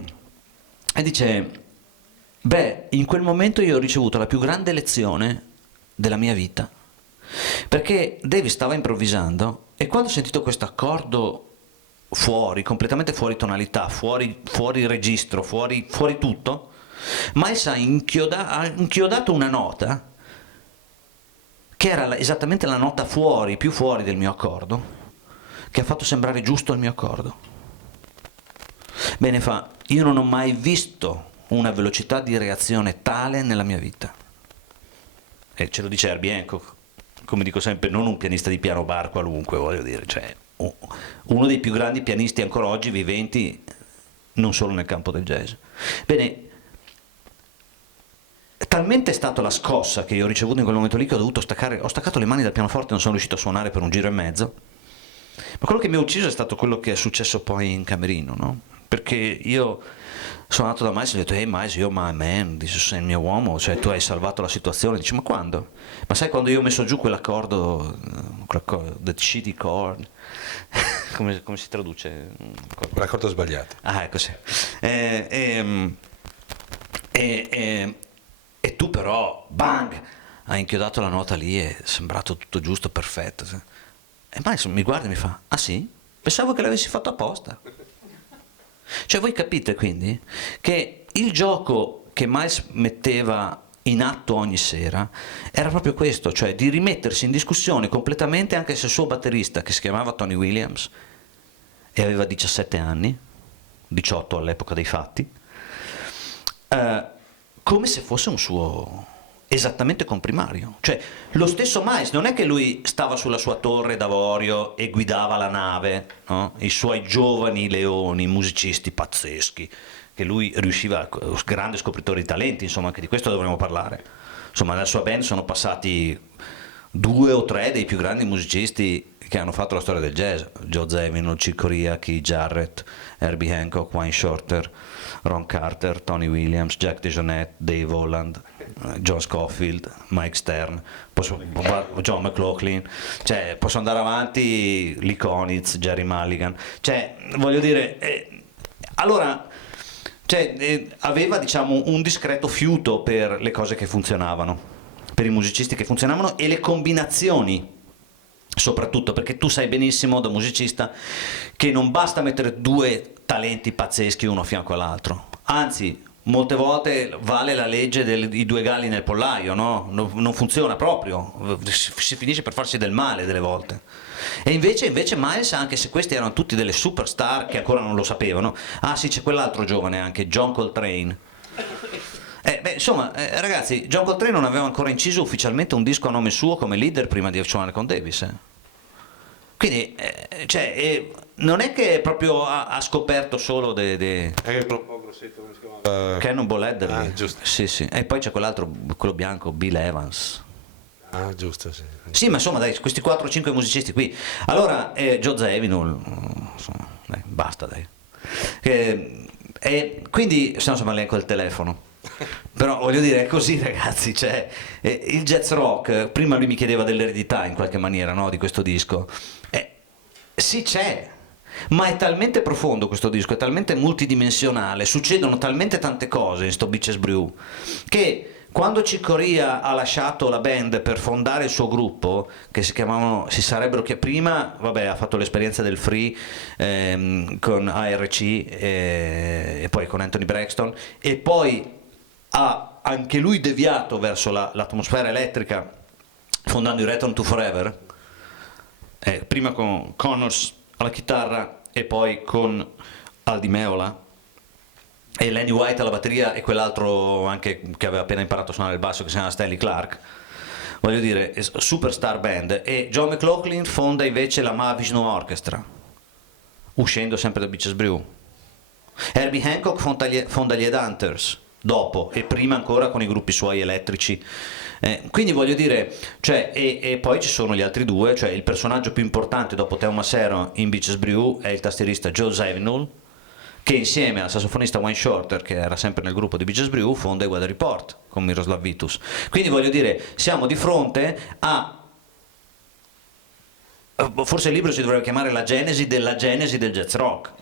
dice: beh, in quel momento io ho ricevuto la più grande lezione della mia vita, perché Davis stava improvvisando e quando ho sentito questo accordo fuori, completamente fuori tonalità, fuori registro, fuori tutto, Miles ha inchiodato una nota che era esattamente la nota più fuori del mio accordo, che ha fatto sembrare giusto il mio accordo. Bene, io non ho mai visto una velocità di reazione tale nella mia vita. E ce lo dice Herbie Hancock, come dico sempre, non un pianista di piano bar qualunque, voglio dire, cioè uno dei più grandi pianisti ancora oggi viventi, non solo nel campo del jazz. Bene, talmente è stata la scossa che io ho ricevuto in quel momento lì che ho staccato le mani dal pianoforte e non sono riuscito a suonare per un giro e mezzo. Ma quello che mi ha ucciso è stato quello che è successo poi in camerino, no? Perché io sono andato da Miles e ho detto: hey Miles, you're my man, sei il mio uomo, cioè tu hai salvato la situazione. Dice: ma quando? Ma sai, quando io ho messo giù quell'accordo, the shitty chord, come si traduce? L'accordo sbagliato. Ah, ecco, sì. E tu però, bang, hai inchiodato la nota lì, è sembrato tutto giusto, perfetto. Sì. E Miles mi guarda e mi fa: ah sì? Pensavo che l'avessi fatto apposta. Cioè voi capite quindi che il gioco che Miles metteva in atto ogni sera era proprio questo, cioè di rimettersi in discussione completamente, anche se il suo batterista, che si chiamava Tony Williams e aveva 17 anni, 18 all'epoca dei fatti, come se fosse un suo esattamente comprimario. Cioè lo stesso Miles non è che lui stava sulla sua torre d'avorio e guidava la nave, no? I suoi giovani leoni, musicisti pazzeschi, che lui riusciva, grande scopritore di talenti, insomma, anche di questo dovremmo parlare. Insomma, nella sua band sono passati 2 o 3 dei più grandi musicisti che hanno fatto la storia del jazz: Joe Zawinul, Chick Corea, Keith Jarrett, Herbie Hancock, Wayne Shorter, Ron Carter, Tony Williams, Jack DeJohnette, Dave Holland, John Scofield, Mike Stern, John McLaughlin, cioè posso andare avanti, Lee Konitz, Jerry Mulligan, cioè voglio dire, allora, cioè, aveva, diciamo, un discreto fiuto per le cose che funzionavano, per i musicisti che funzionavano e le combinazioni. Soprattutto perché tu sai benissimo da musicista che non basta mettere 2 talenti pazzeschi uno a fianco all'altro, anzi molte volte vale la legge dei 2 galli nel pollaio, no? Non funziona proprio, si finisce per farsi del male delle volte. E invece Miles, anche se questi erano tutti delle superstar che ancora non lo sapevano, ah sì, c'è quell'altro giovane anche, John Coltrane. Insomma, ragazzi, John Coltrane non aveva ancora inciso ufficialmente un disco a nome suo come leader prima di suonare con Davis. Quindi, cioè, non è che proprio ha scoperto solo È un po' grossetto, come si chiamava? Cannonball Adderley. Ah, giusto. Sì, sì. E poi c'è quell'altro, quello bianco, Bill Evans. Ah, giusto, sì. Sì, ma insomma, dai, questi 4-5 musicisti qui. Allora, Joe Zawinul, insomma, dai, basta, dai. E quindi, se no, insomma, lei col telefono. Però voglio dire, è così, ragazzi, cioè, il jazz rock, prima lui mi chiedeva dell'eredità in qualche maniera, no, di questo disco. Sì, c'è, ma è talmente profondo questo disco, è talmente multidimensionale, succedono talmente tante cose in sto Bitches Brew, che quando Chick Corea ha lasciato la band per fondare il suo gruppo, che prima, vabbè, ha fatto l'esperienza del Free con ARC e poi con Anthony Braxton, e poi ha anche lui deviato verso l'atmosfera elettrica fondando i Return to Forever, prima con Connors alla chitarra e poi con Al Di Meola e Lenny White alla batteria e quell'altro anche che aveva appena imparato a suonare il basso che si chiama Stanley Clark. Voglio dire, superstar band. E John McLaughlin fonda invece la Mahavishnu Orchestra, uscendo sempre da Bitches Brew. Herbie Hancock fonda gli Headhunters dopo e prima ancora con i gruppi suoi elettrici. Quindi voglio dire, cioè, e poi ci sono gli altri 2, cioè il personaggio più importante dopo Teo Macero in Bitches Brew è il tastierista Joe Zawinul, che insieme al sassofonista Wayne Shorter, che era sempre nel gruppo di Bitches Brew, fonda i Weather Report con Miroslav Vitus. Quindi voglio dire, siamo di fronte a, forse il libro si dovrebbe chiamare La genesi del jazz rock.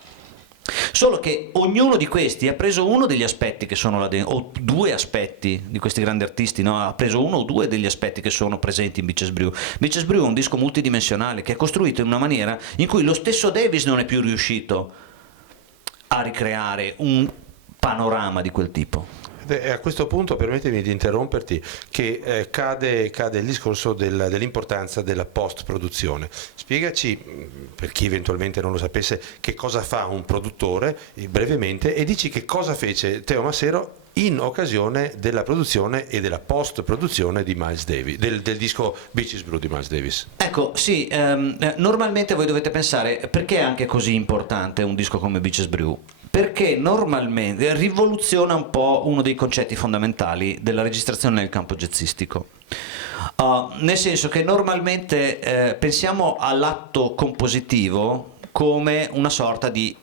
Solo che ognuno di questi ha preso uno degli aspetti che sono là dentro, o 2 aspetti di questi grandi artisti, no? Ha preso uno o 2 degli aspetti che sono presenti in Bitches Brew. Bitches Brew è un disco multidimensionale che è costruito in una maniera in cui lo stesso Davis non è più riuscito a ricreare un panorama di quel tipo. E a questo punto permettimi di interromperti, che cade il discorso dell'importanza della post-produzione. Spiegaci, per chi eventualmente non lo sapesse, che cosa fa un produttore brevemente, e dici che cosa fece Teo Macero in occasione della produzione e della post-produzione di Miles Davis, del disco Bitches Brew di Miles Davis. Ecco, sì, normalmente voi dovete pensare perché è anche così importante un disco come Bitches Brew. Perché normalmente rivoluziona un po' uno dei concetti fondamentali della registrazione nel campo jazzistico. Nel senso che normalmente pensiamo all'atto compositivo come una sorta di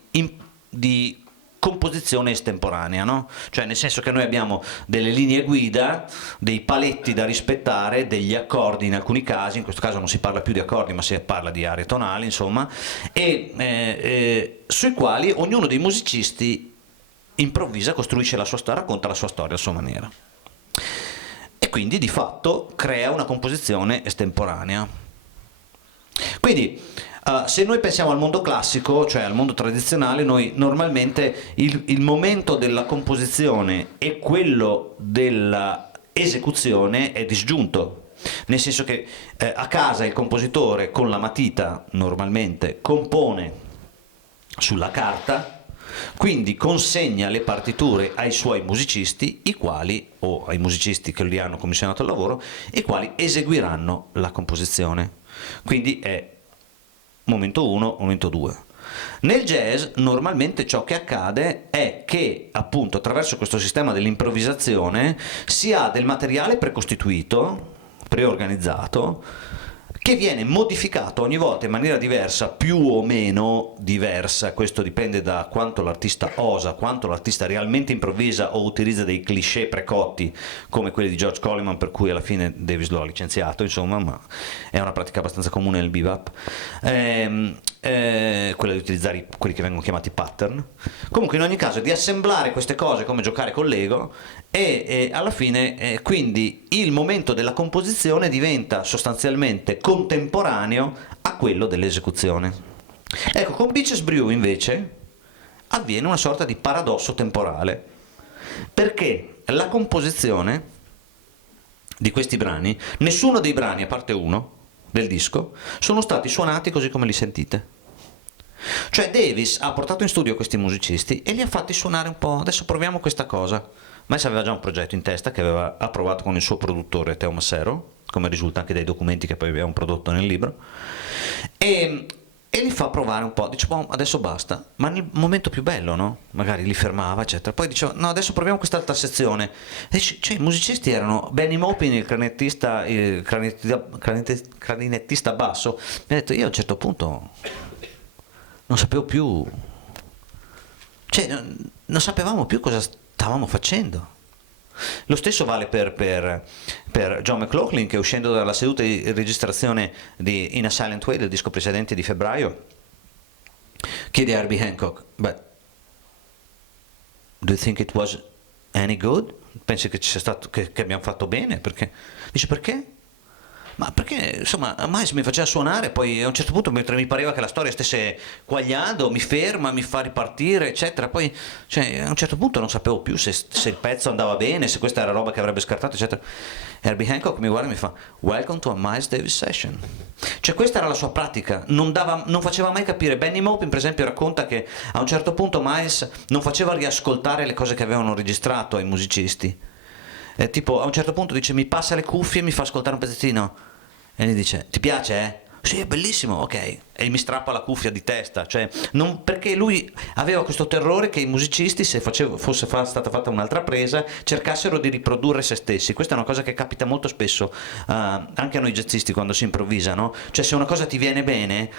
composizione estemporanea, no? Cioè nel senso che noi abbiamo delle linee guida, dei paletti da rispettare, degli accordi in alcuni casi, in questo caso non si parla più di accordi ma si parla di aree tonali, insomma, e sui quali ognuno dei musicisti improvvisa, costruisce la sua storia, racconta la sua storia a sua maniera. E quindi di fatto crea una composizione estemporanea. Quindi Quindi se noi pensiamo al mondo classico, cioè al mondo tradizionale, noi normalmente il momento della composizione e quello della esecuzione è disgiunto, nel senso che a casa il compositore con la matita normalmente compone sulla carta, quindi consegna le partiture ai suoi musicisti, i quali, o ai musicisti che gli hanno commissionato il lavoro, i quali eseguiranno la composizione. Quindi è momento 1, momento 2. Nel jazz normalmente ciò che accade è che appunto attraverso questo sistema dell'improvvisazione si ha del materiale precostituito, preorganizzato, che viene modificato ogni volta in maniera diversa, più o meno diversa, questo dipende da quanto l'artista osa, quanto l'artista realmente improvvisa o utilizza dei cliché precotti, come quelli di George Coleman, per cui alla fine Davis lo ha licenziato, insomma, ma è una pratica abbastanza comune nel bebop, quella di utilizzare quelli che vengono chiamati pattern. Comunque in ogni caso di assemblare queste cose come giocare con Lego e alla fine quindi il momento della composizione diventa sostanzialmente contemporaneo a quello dell'esecuzione. Ecco, con Beaches Brew invece avviene una sorta di paradosso temporale, perché la composizione di questi brani, nessuno dei brani a parte uno del disco sono stati suonati così come li sentite. Cioè Davis ha portato in studio questi musicisti e li ha fatti suonare un po', adesso proviamo questa cosa. Miles aveva già un progetto in testa che aveva approvato con il suo produttore Teo Massero, come risulta anche dai documenti che poi abbiamo prodotto nel libro, e li fa provare un po', dice boh, adesso basta, ma nel momento più bello, no? Magari li fermava, eccetera, poi diceva no, adesso proviamo quest'altra sezione, e cioè i musicisti erano Benny Maupin, il clarinettista basso, mi ha detto io a un certo punto non sapevo più, cioè non sapevamo più cosa stavamo facendo. Lo stesso vale per John McLaughlin, che uscendo dalla seduta di registrazione di In a Silent Way del disco precedente di febbraio chiede a Herbie Hancock, but do you think it was any good? Pensi che ci sia stato, che abbiamo fatto bene? Perché? Dice perché? Ma perché insomma Miles mi faceva suonare, poi a un certo punto mentre mi pareva che la storia stesse quagliando mi ferma, mi fa ripartire eccetera, poi cioè, a un certo punto non sapevo più se il pezzo andava bene, se questa era roba che avrebbe scartato eccetera. Herbie Hancock mi guarda e mi fa welcome to a Miles Davis session, cioè questa era la sua pratica, non faceva mai capire. Benny Maupin per esempio racconta che a un certo punto Miles non faceva riascoltare le cose che avevano registrato ai musicisti. Tipo a un certo punto dice mi passa le cuffie e mi fa ascoltare un pezzettino e gli dice ti piace? Sì, è bellissimo, ok, e mi strappa la cuffia di testa, cioè perché lui aveva questo terrore che i musicisti, se fosse stata fatta un'altra presa, cercassero di riprodurre se stessi. Questa è una cosa che capita molto spesso anche a noi jazzisti quando si improvvisa, no? Cioè se una cosa ti viene bene,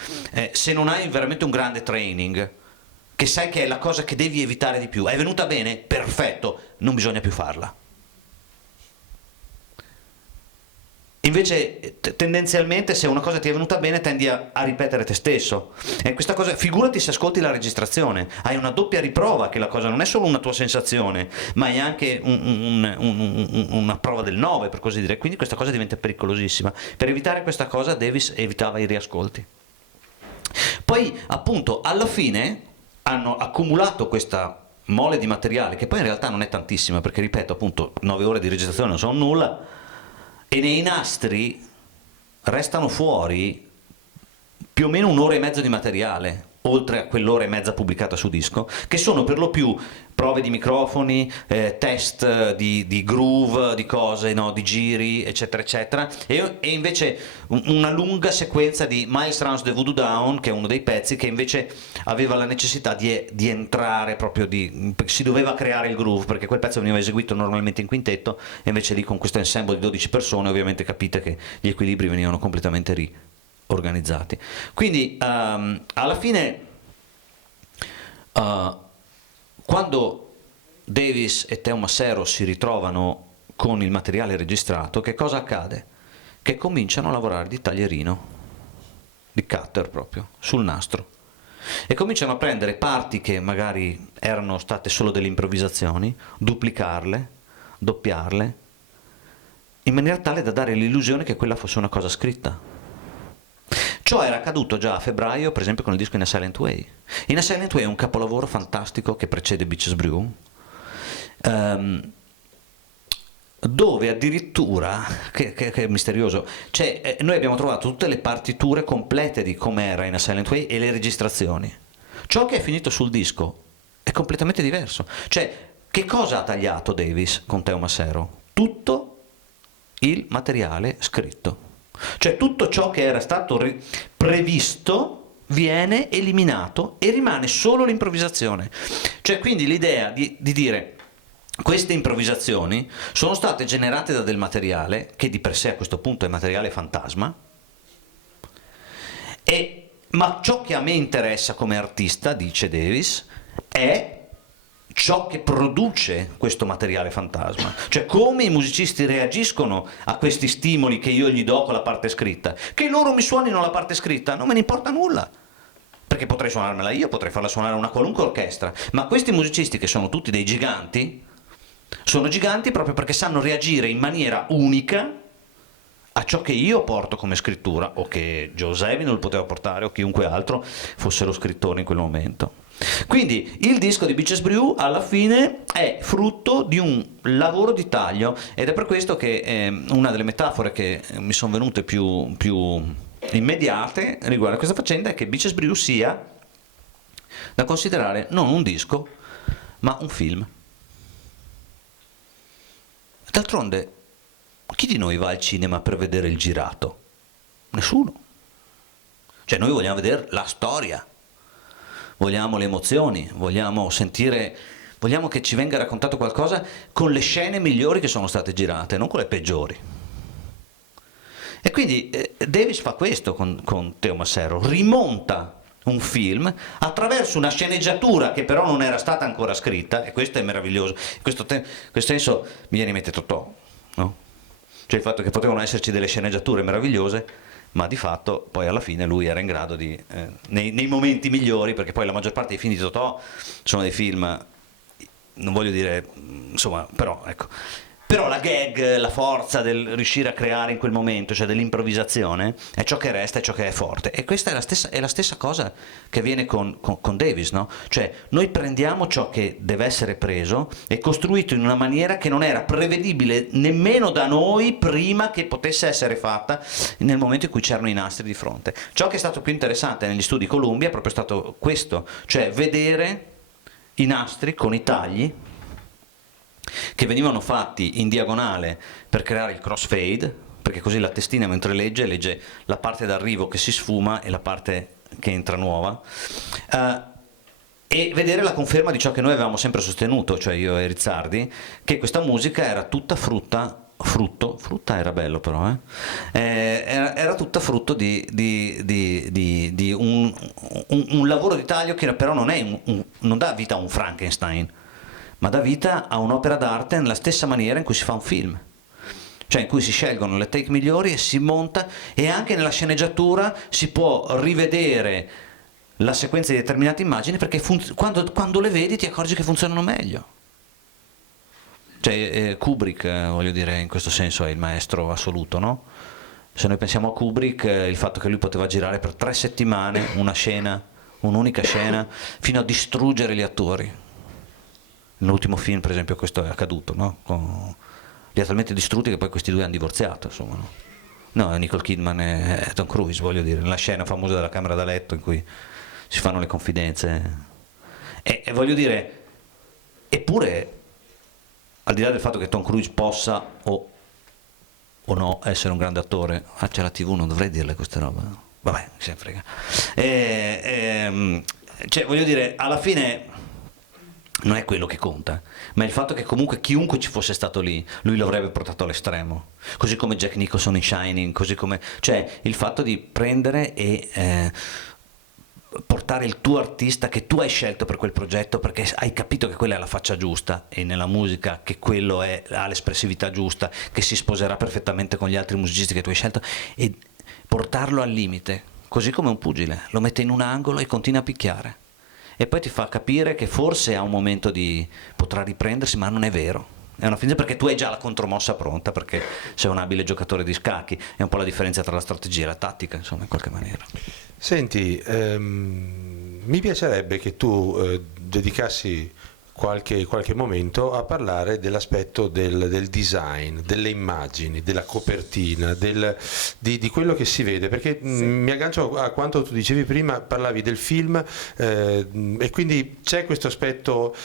se non hai veramente un grande training, che sai che è la cosa che devi evitare di più, è venuta bene? Perfetto, non bisogna più farla. Invece tendenzialmente se una cosa ti è venuta bene tendi a ripetere te stesso, e questa cosa, figurati se ascolti la registrazione, hai una doppia riprova che la cosa non è solo una tua sensazione ma è anche una prova del 9 per così dire, quindi questa cosa diventa pericolosissima. Per evitare questa cosa Davis evitava i riascolti. Poi appunto alla fine hanno accumulato questa mole di materiale che poi in realtà non è tantissima, perché ripeto appunto 9 ore di registrazione non sono nulla, e nei nastri restano fuori più o meno un'ora e mezza di materiale, oltre a quell'ora e mezza pubblicata su disco, che sono per lo più prove di microfoni, test di groove, di cose, no, di giri, eccetera, eccetera, e invece una lunga sequenza di Miles Rounds the Voodoo Down, che è uno dei pezzi che invece aveva la necessità di entrare proprio, si doveva creare il groove, perché quel pezzo veniva eseguito normalmente in quintetto, e invece lì con questo ensemble di 12 persone ovviamente capite che gli equilibri venivano completamente organizzati. Quindi alla fine quando Davis e Teo Massero si ritrovano con il materiale registrato, che cosa accade? Che cominciano a lavorare di taglierino, di cutter proprio, sul nastro, e cominciano a prendere parti che magari erano state solo delle improvvisazioni, duplicarle, doppiarle, in maniera tale da dare l'illusione che quella fosse una cosa scritta. Ciò era accaduto già a febbraio, per esempio, con il disco In a Silent Way. In a Silent Way è un capolavoro fantastico che precede Beaches Brew, dove addirittura, che è misterioso, cioè, noi abbiamo trovato tutte le partiture complete di com'era In a Silent Way e le registrazioni. Ciò che è finito sul disco è completamente diverso. Cioè, che cosa ha tagliato Davis con Teo Macero? Tutto il materiale scritto. Cioè tutto ciò che era stato previsto viene eliminato e rimane solo l'improvvisazione. Cioè quindi l'idea di dire queste improvvisazioni sono state generate da del materiale che di per sé a questo punto è materiale fantasma, ma ciò che a me interessa come artista, dice Davis, è ciò che produce questo materiale fantasma, cioè come i musicisti reagiscono a questi stimoli che io gli do con la parte scritta. Che loro mi suonino la parte scritta non me ne importa nulla, perché potrei suonarmela io, potrei farla suonare una qualunque orchestra, ma questi musicisti, che sono tutti dei giganti, sono giganti proprio perché sanno reagire in maniera unica a ciò che io porto come scrittura, o che Joe Zawinul poteva portare, o chiunque altro fosse lo scrittore in quel momento. Quindi il disco di Beaches Brew alla fine è frutto di un lavoro di taglio, ed è per questo che una delle metafore che mi sono venute più immediate riguardo a questa faccenda è che Beaches Brew sia da considerare non un disco ma un film. D'altronde chi di noi va al cinema per vedere il girato? Nessuno. Cioè noi vogliamo vedere la storia, vogliamo le emozioni, vogliamo sentire, vogliamo che ci venga raccontato qualcosa con le scene migliori che sono state girate, non con le peggiori. E quindi Davis fa questo con Teo Macero, rimonta un film attraverso una sceneggiatura che però non era stata ancora scritta, e questo è meraviglioso. In questo senso mi viene in mente Totò, no? Cioè il fatto che potevano esserci delle sceneggiature meravigliose, ma di fatto poi alla fine lui era in grado di, nei momenti migliori, perché poi la maggior parte dei film di Totò sono dei film, non voglio dire, insomma, però ecco, però la gag, la forza del riuscire a creare in quel momento, cioè dell'improvvisazione, è ciò che resta, è ciò che è forte. E questa è la stessa cosa che avviene con Davis, no? Cioè noi prendiamo ciò che deve essere preso e costruito in una maniera che non era prevedibile nemmeno da noi prima che potesse essere fatta, nel momento in cui c'erano i nastri di fronte. Ciò che è stato più interessante negli studi Columbia è proprio stato questo, cioè vedere i nastri con i tagli che venivano fatti in diagonale per creare il crossfade, perché così la testina mentre legge la parte d'arrivo che si sfuma e la parte che entra nuova, e vedere la conferma di ciò che noi avevamo sempre sostenuto, cioè io e Rizzardi, che questa musica era tutta frutta era bello però, era tutta frutto di un lavoro di taglio che però non dà vita a un Frankenstein, ma dà vita a un'opera d'arte nella stessa maniera in cui si fa un film, cioè in cui si scelgono le take migliori e si monta, e anche nella sceneggiatura si può rivedere la sequenza di determinate immagini, perché quando le vedi ti accorgi che funzionano meglio. Cioè Kubrick, voglio dire, in questo senso è il maestro assoluto, no? Se noi pensiamo a Kubrick, il fatto che lui poteva girare per 3 settimane un'unica scena, fino a distruggere gli attori. Nell'ultimo film, per esempio, questo è accaduto, no? Li ha talmente distrutti che poi questi due hanno divorziato, insomma, no? No, Nicole Kidman e Tom Cruise, voglio dire, nella scena famosa della camera da letto in cui si fanno le confidenze. E voglio dire, eppure, al di là del fatto che Tom Cruise possa o no essere un grande attore, c'è la TV, non dovrei dirle queste robe, no? Vabbè, se ne frega. Cioè, voglio dire, alla fine non è quello che conta, ma è il fatto che comunque chiunque ci fosse stato lì, lui lo avrebbe portato all'estremo, così come Jack Nicholson in Shining, così come, cioè il fatto di prendere e portare il tuo artista che tu hai scelto per quel progetto, perché hai capito che quella è la faccia giusta, e nella musica che quello ha l'espressività giusta, che si sposerà perfettamente con gli altri musicisti che tu hai scelto, e portarlo al limite, così come un pugile, lo mette in un angolo e continua a picchiare. E poi ti fa capire che forse a un momento potrà riprendersi, ma non è vero. È una finzione perché tu hai già la contromossa pronta, perché sei un abile giocatore di scacchi. È un po' la differenza tra la strategia e la tattica, insomma, in qualche maniera. Senti, mi piacerebbe che tu dedicassi qualche momento a parlare dell'aspetto del design, delle immagini, della copertina, di quello che si vede, perché mi aggancio a quanto tu dicevi prima, parlavi del film e quindi c'è questo aspetto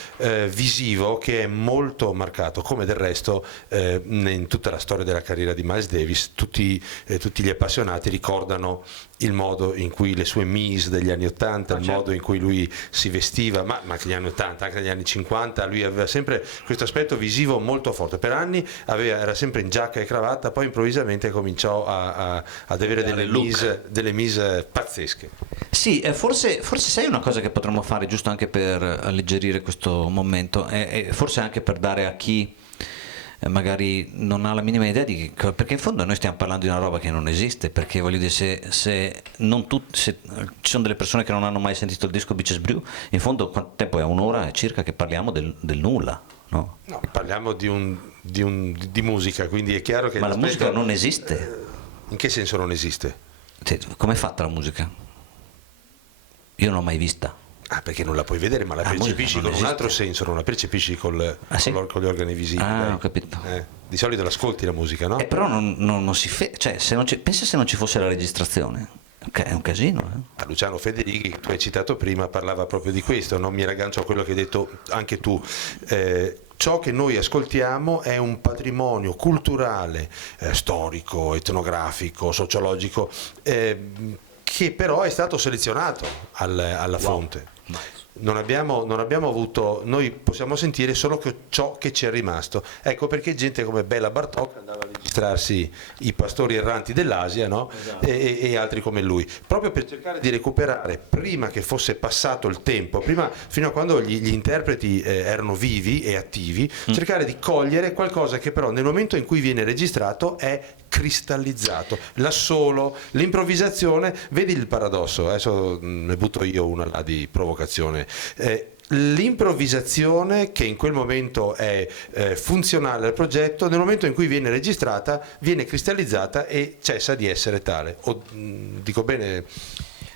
visivo che è molto marcato, come del resto in tutta la storia della carriera di Miles Davis, tutti gli appassionati ricordano il modo in cui le sue mise degli anni 80, il modo in cui lui si vestiva, ma anche negli anni 80, anche negli anni 50, lui aveva sempre questo aspetto visivo molto forte. Per anni era sempre in giacca e cravatta, poi improvvisamente cominciò ad avere delle mise pazzesche. Sì, forse sai una cosa che potremmo fare, giusto anche per alleggerire questo momento, e forse anche per dare a chi magari non ha la minima idea perché in fondo noi stiamo parlando di una roba che non esiste, perché voglio dire, se ci sono delle persone che non hanno mai sentito il disco Bitches Brew, in fondo quanto tempo è? Un'ora circa che parliamo del nulla, no? No, parliamo di musica, quindi è chiaro che ma la musica non esiste. In che senso non esiste? Come è fatta la musica? Io non l'ho mai vista. Perché non la puoi vedere, ma la percepisci con un altro senso, non la percepisci con gli organi visivi. Ho capito. Di solito l'ascolti la musica, no? Però non si cioè, pensa se non ci fosse la registrazione. È un casino. Luciano Federighi, che tu hai citato prima, parlava proprio di questo, no? Mi raggancio a quello che hai detto anche tu. Ciò che noi ascoltiamo è un patrimonio culturale, storico, etnografico, sociologico, che però è stato selezionato alla fonte. Non abbiamo avuto, noi possiamo sentire solo ciò che ci è rimasto. Ecco perché gente come Bela Bartok andava a registrarsi i pastori erranti dell'Asia, no? Esatto. E altri come lui, proprio per cercare di recuperare, prima che fosse passato il tempo, fino a quando gli interpreti erano vivi e attivi, cercare di cogliere qualcosa che però nel momento in cui viene registrato è cristallizzato, l'assolo, l'improvvisazione. Vedi il paradosso, adesso ne butto io una là di provocazione. L'improvvisazione che in quel momento è funzionale al progetto, nel momento in cui viene registrata viene cristallizzata e cessa di essere tale. Dico bene?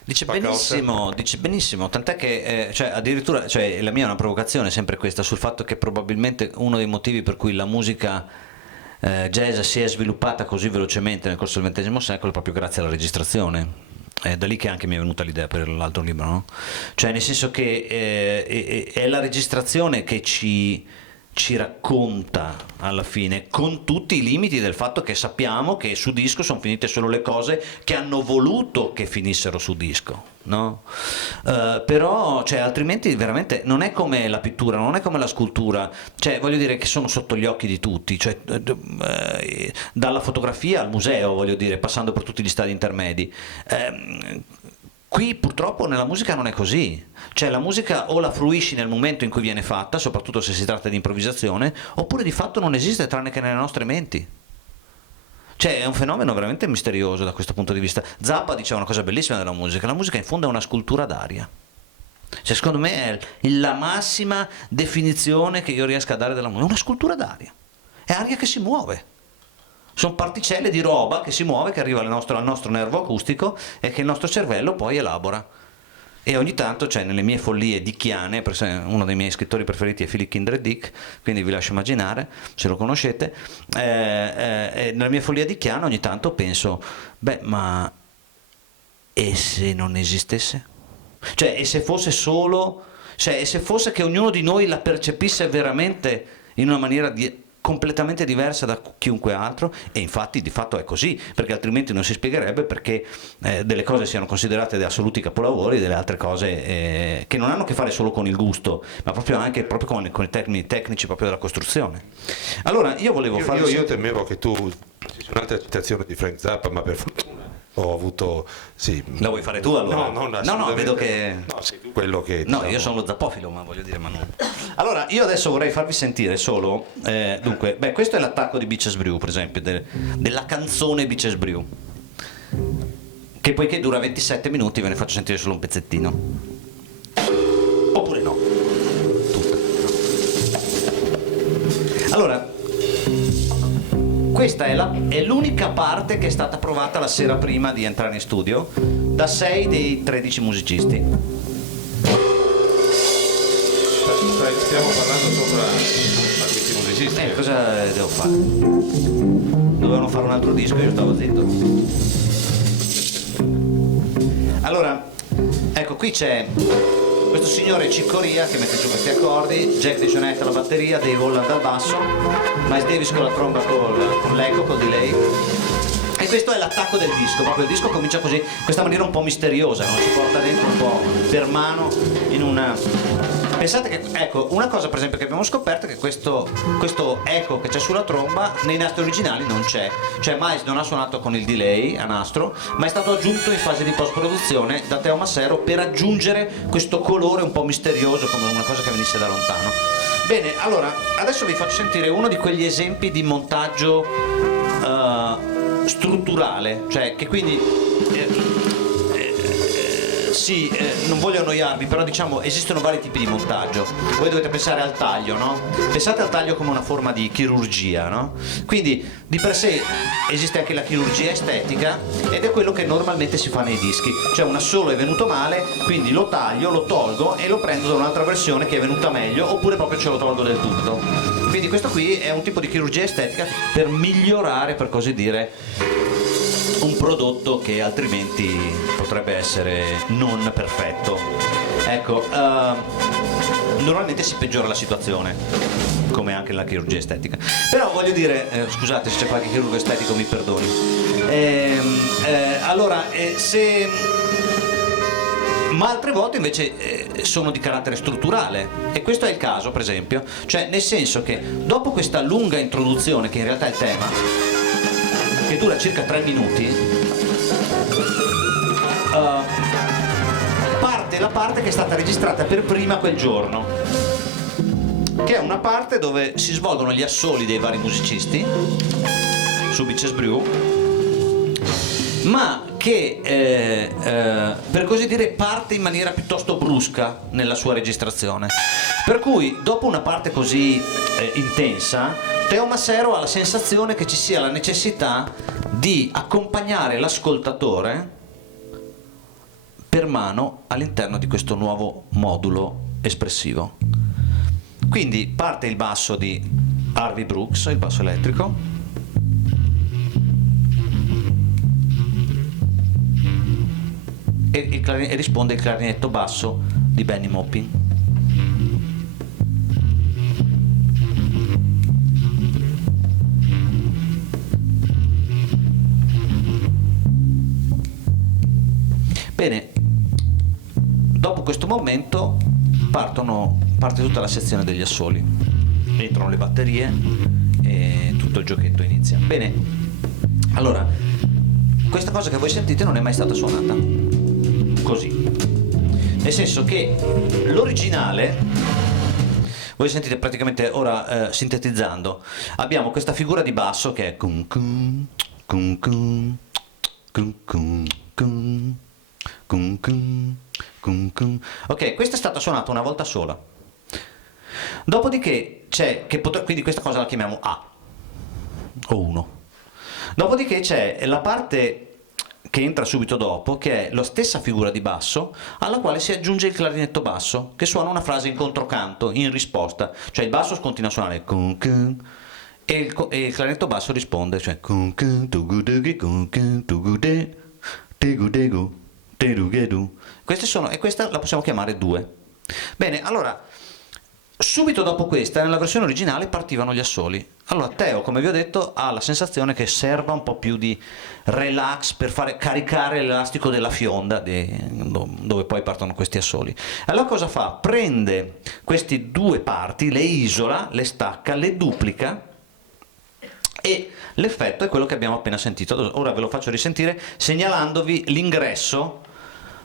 Dice benissimo, tant'è che addirittura, la mia è una provocazione sempre questa, sul fatto che probabilmente uno dei motivi per cui la musica jazz si è sviluppata così velocemente nel corso del XX secolo è proprio grazie alla registrazione. È da lì che anche mi è venuta l'idea per l'altro libro, no? Cioè, nel senso che è la registrazione che ci racconta alla fine, con tutti i limiti del fatto che sappiamo che su disco sono finite solo le cose che hanno voluto che finissero su disco, no? Però altrimenti veramente non è come la pittura, non è come la scultura, voglio dire che sono sotto gli occhi di tutti, dalla fotografia al museo, voglio dire, passando per tutti gli stadi intermedi. Qui purtroppo nella musica non è così, la musica o la fruisci nel momento in cui viene fatta, soprattutto se si tratta di improvvisazione, oppure di fatto non esiste tranne che nelle nostre menti. È un fenomeno veramente misterioso da questo punto di vista. Zappa diceva una cosa bellissima della musica: la musica in fondo è una scultura d'aria. Secondo me è la massima definizione che io riesca a dare della musica, è una scultura d'aria, è aria che si muove. Sono particelle di roba che si muove, che arriva al nostro nervo acustico e che il nostro cervello poi elabora. E ogni tanto, nelle mie follie dicchiane, uno dei miei scrittori preferiti è Philip Kindred Dick, quindi vi lascio immaginare se lo conoscete, nella mia follia dicchiana ogni tanto penso, ma e se non esistesse? E se fosse solo, e se fosse che ognuno di noi la percepisse veramente in una maniera completamente diversa da chiunque altro, e infatti di fatto è così, perché altrimenti non si spiegherebbe perché delle cose siano considerate dei assoluti capolavori, delle altre cose che non hanno a che fare solo con il gusto, ma proprio con i termini tecnici proprio della costruzione. Allora io volevo io temevo che tu un'altra citazione di Frank Zappa, ma per fortuna ho avuto, sì. La vuoi fare tu allora? No, vedo che sei tu quello che, no, io sono lo zappofilo, ma voglio dire, ma non. Allora io adesso vorrei farvi sentire solo dunque, questo è l'attacco di Bitches Brew, per esempio, della canzone Bitches Brew, che poiché dura 27 minuti ve ne faccio sentire solo un pezzettino, oppure no. Allora, questa è l'unica parte che è stata provata la sera prima di entrare in studio da 6 dei 13 musicisti. Stiamo parlando sopra a questi musicisti. Cosa devo fare? Dovevano fare un altro disco e io stavo zitto. Allora, ecco, qui c'è questo signore Ciccoria che mette giù questi accordi, Jack DeJohnette alla batteria, Dave Holland al basso, Miles Davis con la tromba con l'eco, col delay. E questo è l'attacco del disco, proprio il disco comincia così, in questa maniera un po' misteriosa, no? Ci porta dentro un po' per mano in una... Pensate che, ecco, una cosa per esempio che abbiamo scoperto è che questo eco che c'è sulla tromba nei nastri originali non c'è. Cioè Miles non ha suonato con il delay a nastro, ma è stato aggiunto in fase di post-produzione da Teo Massero per aggiungere questo colore un po' misterioso, come una cosa che venisse da lontano. Bene, allora, adesso vi faccio sentire uno di quegli esempi di montaggio strutturale, cioè che quindi non voglio annoiarvi, però diciamo esistono vari tipi di montaggio. Voi dovete pensare al taglio, no? Pensate al taglio come una forma di chirurgia, no? Quindi di per sé esiste anche la chirurgia estetica ed è quello che normalmente si fa nei dischi, cioè un assolo è venuto male, quindi lo taglio, lo tolgo e lo prendo da un'altra versione che è venuta meglio, oppure proprio ce lo tolgo del tutto. Quindi questo qui è un tipo di chirurgia estetica per migliorare, per così dire, un prodotto che altrimenti potrebbe essere non perfetto. Ecco, normalmente si peggiora la situazione, come anche nella chirurgia estetica. Però voglio dire, scusate se c'è qualche chirurgo estetico, mi perdoni. Ma altre volte invece sono di carattere strutturale, e questo è il caso per esempio, cioè nel senso che dopo questa lunga introduzione, che in realtà è il tema, che dura circa 3 minuti, parte la parte che è stata registrata per prima quel giorno, che è una parte dove si svolgono gli assoli dei vari musicisti su Bitches Brew, ma che per così dire parte in maniera piuttosto brusca nella sua registrazione, per cui dopo una parte così intensa Teo Massero ha la sensazione che ci sia la necessità di accompagnare l'ascoltatore per mano all'interno di questo nuovo modulo espressivo. Quindi parte il basso di Harvey Brooks, il basso elettrico, e risponde il clarinetto basso di Benny Maupin. Bene, dopo questo momento parte tutta la sezione degli assoli, entrano le batterie e tutto il giochetto inizia. Bene, allora, questa cosa che voi sentite non è mai stata suonata così, nel senso che l'originale, voi sentite praticamente ora, sintetizzando, abbiamo questa figura di basso che è cum cum cum cum cum cum cum. Ok, questa è stata suonata una volta sola. Dopodiché c'è, quindi questa cosa la chiamiamo A o 1. Dopodiché c'è la parte che entra subito dopo, che è la stessa figura di basso, alla quale si aggiunge il clarinetto basso, che suona una frase in controcanto, in risposta. Cioè il basso continua a suonare e il clarinetto basso risponde, cioè queste sono, e questa la possiamo chiamare 2. Bene, allora subito dopo questa, nella versione originale partivano gli assoli. Allora Teo, come vi ho detto, ha la sensazione che serva un po' più di relax per fare caricare l'elastico della fionda dove poi partono questi assoli. Allora cosa fa? Prende queste 2 parti, le isola, le stacca, le duplica, e l'effetto è quello che abbiamo appena sentito. Ora ve lo faccio risentire segnalandovi l'ingresso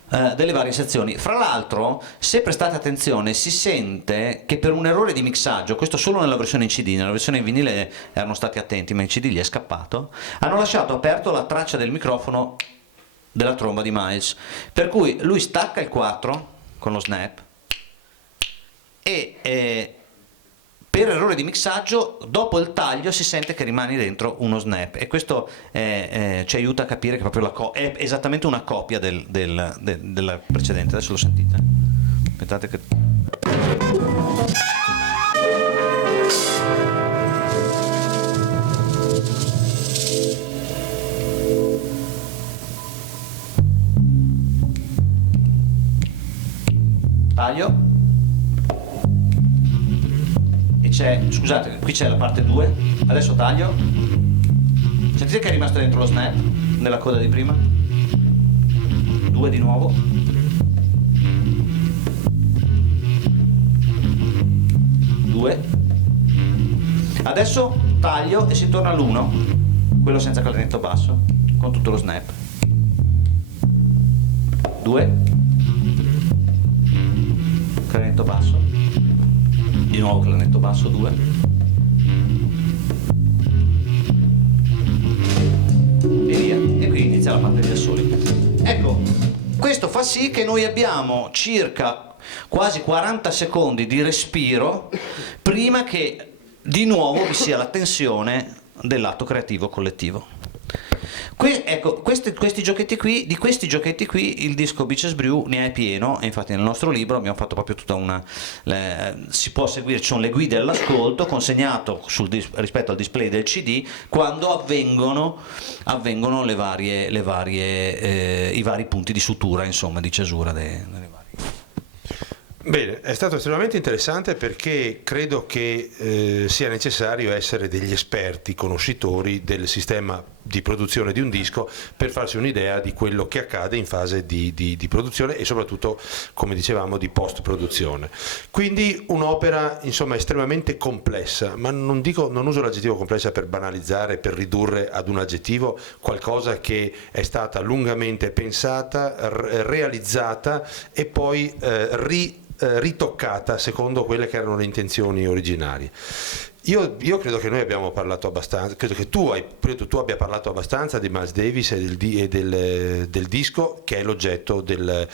delle varie sezioni. Fra l'altro, se prestate attenzione, si sente che per un errore di mixaggio, questo solo nella versione in CD, nella versione in vinile erano stati attenti, ma in CD gli è scappato, hanno lasciato aperto la traccia del microfono della tromba di Miles, per cui lui stacca il 4 con lo snap e per errore di mixaggio dopo il taglio si sente che rimane dentro uno snap, e questo ci aiuta a capire che proprio è esattamente una copia della precedente. Adesso lo sentite? Aspettate che... taglio, e scusate, qui c'è la parte 2, adesso taglio, sentite che è rimasto dentro lo snap nella coda di prima, 2 di nuovo, due, adesso taglio e si torna all'1, quello senza clarinetto basso, con tutto lo snap, 2, clarinetto basso, di nuovo clarinetto basso, 2, e via, e qui inizia la parte degli assoli. Ecco, questo fa sì che noi abbiamo circa quasi 40 secondi di respiro prima che di nuovo vi sia la tensione dell'atto creativo collettivo. Ecco, questi giochetti qui, di questi giochetti qui il disco Bitches Brew ne è pieno, e infatti nel nostro libro abbiamo fatto proprio tutta si può seguire, ci sono le guide all'ascolto consegnato rispetto al display del CD quando avvengono i vari punti di sutura, insomma, di cesura delle varie. Bene, è stato estremamente interessante, perché credo che sia necessario essere degli esperti conoscitori del sistema di produzione di un disco per farsi un'idea di quello che accade in fase di produzione e soprattutto, come dicevamo, di post-produzione. Quindi un'opera, insomma, estremamente complessa, ma non uso l'aggettivo complessa per banalizzare, per ridurre ad un aggettivo qualcosa che è stata lungamente pensata, realizzata e poi ritoccata secondo quelle che erano le intenzioni originarie. Io credo che noi abbiamo parlato abbastanza, credo che tu abbia parlato abbastanza di Miles Davis e del disco che è l'oggetto del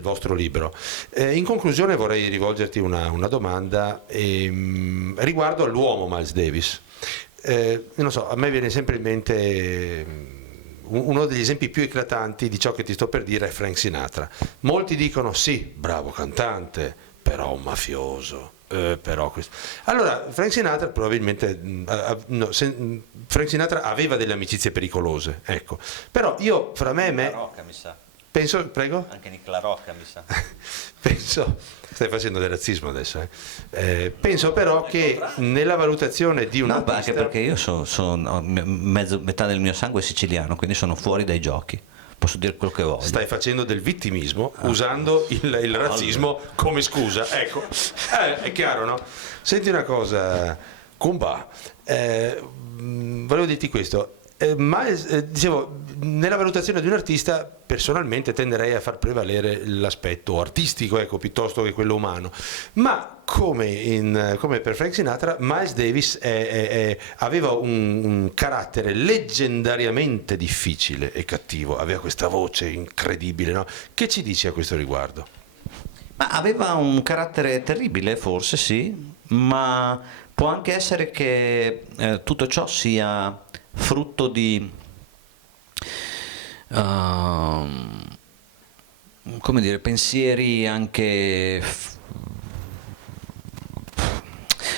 vostro libro. In conclusione vorrei rivolgerti una domanda riguardo all'uomo Miles Davis. Non so, a me viene sempre in mente uno degli esempi più eclatanti di ciò che ti sto per dire è Frank Sinatra. Molti dicono sì, bravo cantante, però un mafioso. Allora Frank Sinatra probabilmente Frank Sinatra aveva delle amicizie pericolose, ecco. Però io fra me Rocca, mi sa. Penso, prego? Anche Nicola Rocca, mi sa. Stai facendo del razzismo adesso, penso però che nella valutazione di un artista... anche perché io sono metà del mio sangue è siciliano, quindi sono fuori dai giochi. Posso dire quello che voglio. Stai facendo del vittimismo usando il razzismo come scusa, ecco. È chiaro, no? Senti una cosa, Kumba, volevo dirti questo. Dicevo, nella valutazione di un artista personalmente tenderei a far prevalere l'aspetto artistico, ecco, piuttosto che quello umano, ma come per Frank Sinatra, Miles Davis aveva un carattere leggendariamente difficile e cattivo, aveva questa voce incredibile, no? Che ci dici a questo riguardo? Ma aveva un carattere terribile, forse sì, ma può anche essere che tutto ciò sia frutto di come dire, pensieri anche,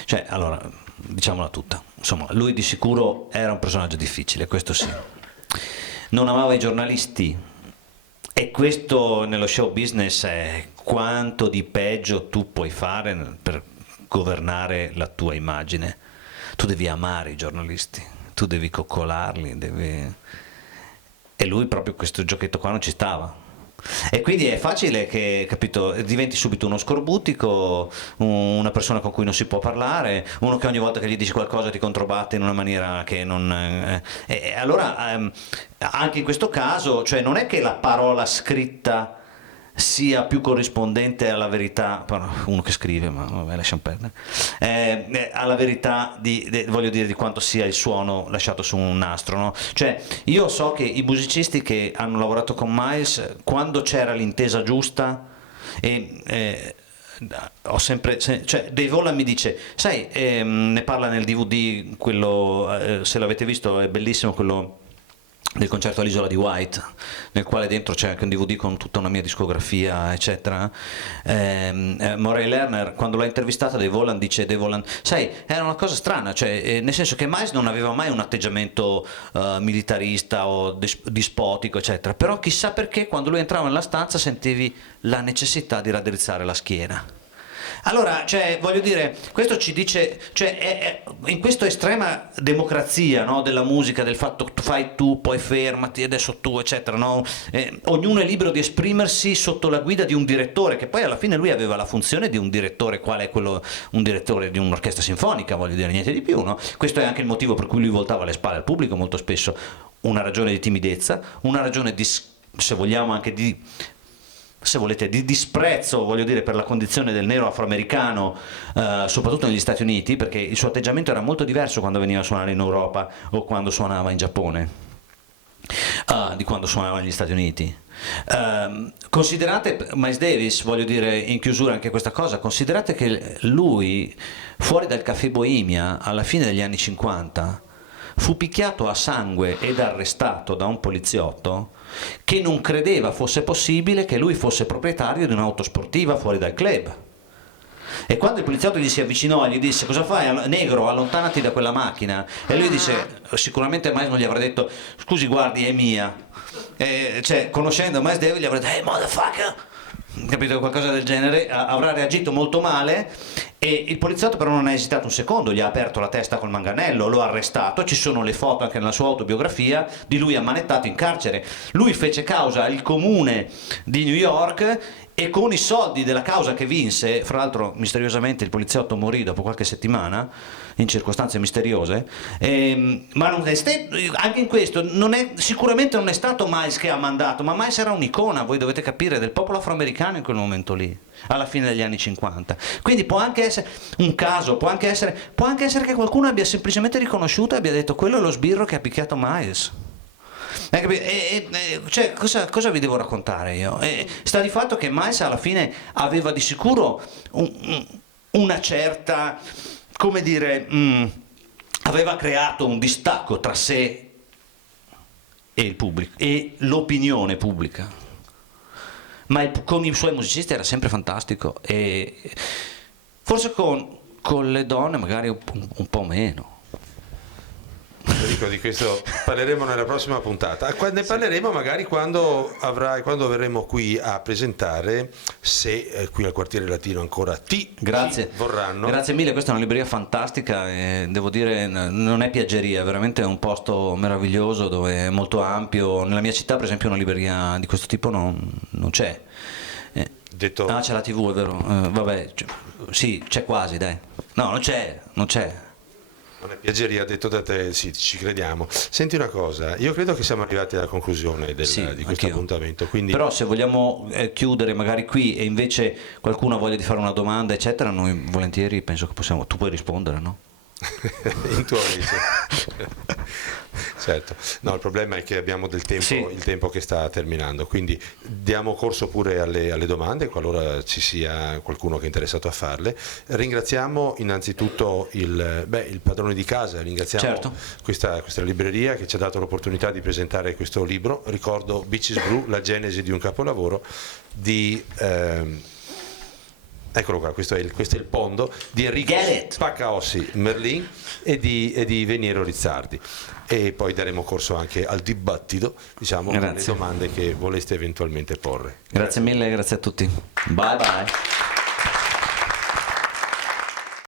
cioè, allora, diciamola tutta, insomma, lui di sicuro era un personaggio difficile, questo sì, non amava i giornalisti, e questo nello show business è quanto di peggio tu puoi fare per governare la tua immagine. Tu devi amare i giornalisti, tu devi coccolarli, e lui proprio questo giochetto qua non ci stava. E quindi è facile che, capito, diventi subito uno scorbutico, una persona con cui non si può parlare, uno che ogni volta che gli dici qualcosa ti controbatte in una maniera che non... e allora anche in questo caso, cioè non è che la parola scritta sia più corrispondente alla verità, uno che scrive, ma vabbè, lasciamo perdere, alla verità voglio dire, di quanto sia il suono lasciato su un nastro, no? Cioè, io so che i musicisti che hanno lavorato con Miles, quando c'era l'intesa giusta cioè Dave Holland mi dice, sai, ne parla nel DVD, quello, se l'avete visto è bellissimo, quello del concerto all'Isola di White, nel quale dentro c'è anche un DVD con tutta una mia discografia, eccetera. Murray Lerner, quando l'ha intervistata, Dave Holland dice, sai, era una cosa strana, cioè, nel senso che Miles non aveva mai un atteggiamento militarista o dispotico, eccetera, però chissà perché quando lui entrava nella stanza sentivi la necessità di raddrizzare la schiena. Allora, cioè, voglio dire, questo ci dice, cioè, in questa estrema democrazia, no, della musica, del fatto che fai tu, poi fermati, adesso tu, eccetera, no? Ognuno è libero di esprimersi sotto la guida di un direttore, che poi alla fine lui aveva la funzione di un direttore, quale è quello, un direttore di un'orchestra sinfonica, voglio dire, niente di più, no? Questo è anche il motivo per cui lui voltava le spalle al pubblico molto spesso, una ragione di timidezza, una ragione di, se vogliamo, anche di, se volete, di disprezzo, voglio dire, per la condizione del nero afroamericano, soprattutto negli Stati Uniti, perché il suo atteggiamento era molto diverso quando veniva a suonare in Europa o quando suonava in Giappone, di quando suonava negli Stati Uniti. Considerate Miles Davis, voglio dire in chiusura anche questa cosa, considerate che lui, fuori dal Café Bohemia alla fine degli anni 50, fu picchiato a sangue ed arrestato da un poliziotto che non credeva fosse possibile che lui fosse proprietario di un'auto sportiva fuori dal club. E quando il poliziotto gli si avvicinò e gli disse: cosa fai, negro, allontanati da quella macchina, e lui disse, sicuramente Miles non gli avrà detto scusi guardi è mia, cioè conoscendo Miles Davis gli avrà detto hey motherfucker, capito, qualcosa del genere, avrà reagito molto male. E il poliziotto però non ha esitato un secondo, gli ha aperto la testa col manganello, lo ha arrestato, ci sono le foto anche nella sua autobiografia di lui ammanettato in carcere. Lui fece causa al comune di New York e con i soldi della causa che vinse, fra l'altro misteriosamente il poliziotto morì dopo qualche settimana in circostanze misteriose, ma non è anche in questo sicuramente non è stato Miles che ha mandato, ma Miles era un'icona, voi dovete capire, del popolo afroamericano in quel momento lì, alla fine degli anni 50. Quindi può anche essere un caso, può anche essere che qualcuno abbia semplicemente riconosciuto e abbia detto quello è lo sbirro che ha picchiato Miles. Cioè, cosa vi devo raccontare io? Sta di fatto che Miles alla fine aveva di sicuro una certa, come dire, aveva creato un distacco tra sé e il pubblico e l'opinione pubblica, ma con i suoi musicisti era sempre fantastico, e forse con le donne magari un po' meno. Dico, di questo parleremo nella prossima puntata. Ne parleremo magari quando verremo qui a presentare, se qui al Quartiere Latino ancora ti vorranno. Grazie mille, questa è una libreria fantastica e devo dire non è piaggeria, veramente è un posto meraviglioso dove è molto ampio. Nella mia città per esempio una libreria di questo tipo non c'è. C'è la TV, è vero, vabbè, sì, c'è quasi, dai. No, non c'è. Non è piaggeria, detto da te, sì, ci crediamo. Senti una cosa, io credo che siamo arrivati alla conclusione di questo appuntamento. Quindi... Però se vogliamo chiudere magari qui e invece qualcuno ha voglia di fare una domanda, eccetera, noi volentieri penso che possiamo. Tu puoi rispondere, no? In tuo amico. Certo, no, il problema è che abbiamo del tempo, sì. Il tempo che sta terminando, quindi diamo corso pure alle domande qualora ci sia qualcuno che è interessato a farle. Ringraziamo innanzitutto il padrone di casa, ringraziamo certo. questa libreria che ci ha dato l'opportunità di presentare questo libro. Ricordo Beaches Brew, la genesi di un capolavoro di eccolo qua, questo è il Pondo di Enrico Paccaossi Merlin e di Veniero Rizzardi, e poi daremo corso anche al dibattito, diciamo, con le domande che voleste eventualmente porre. Grazie mille, grazie a tutti, bye bye.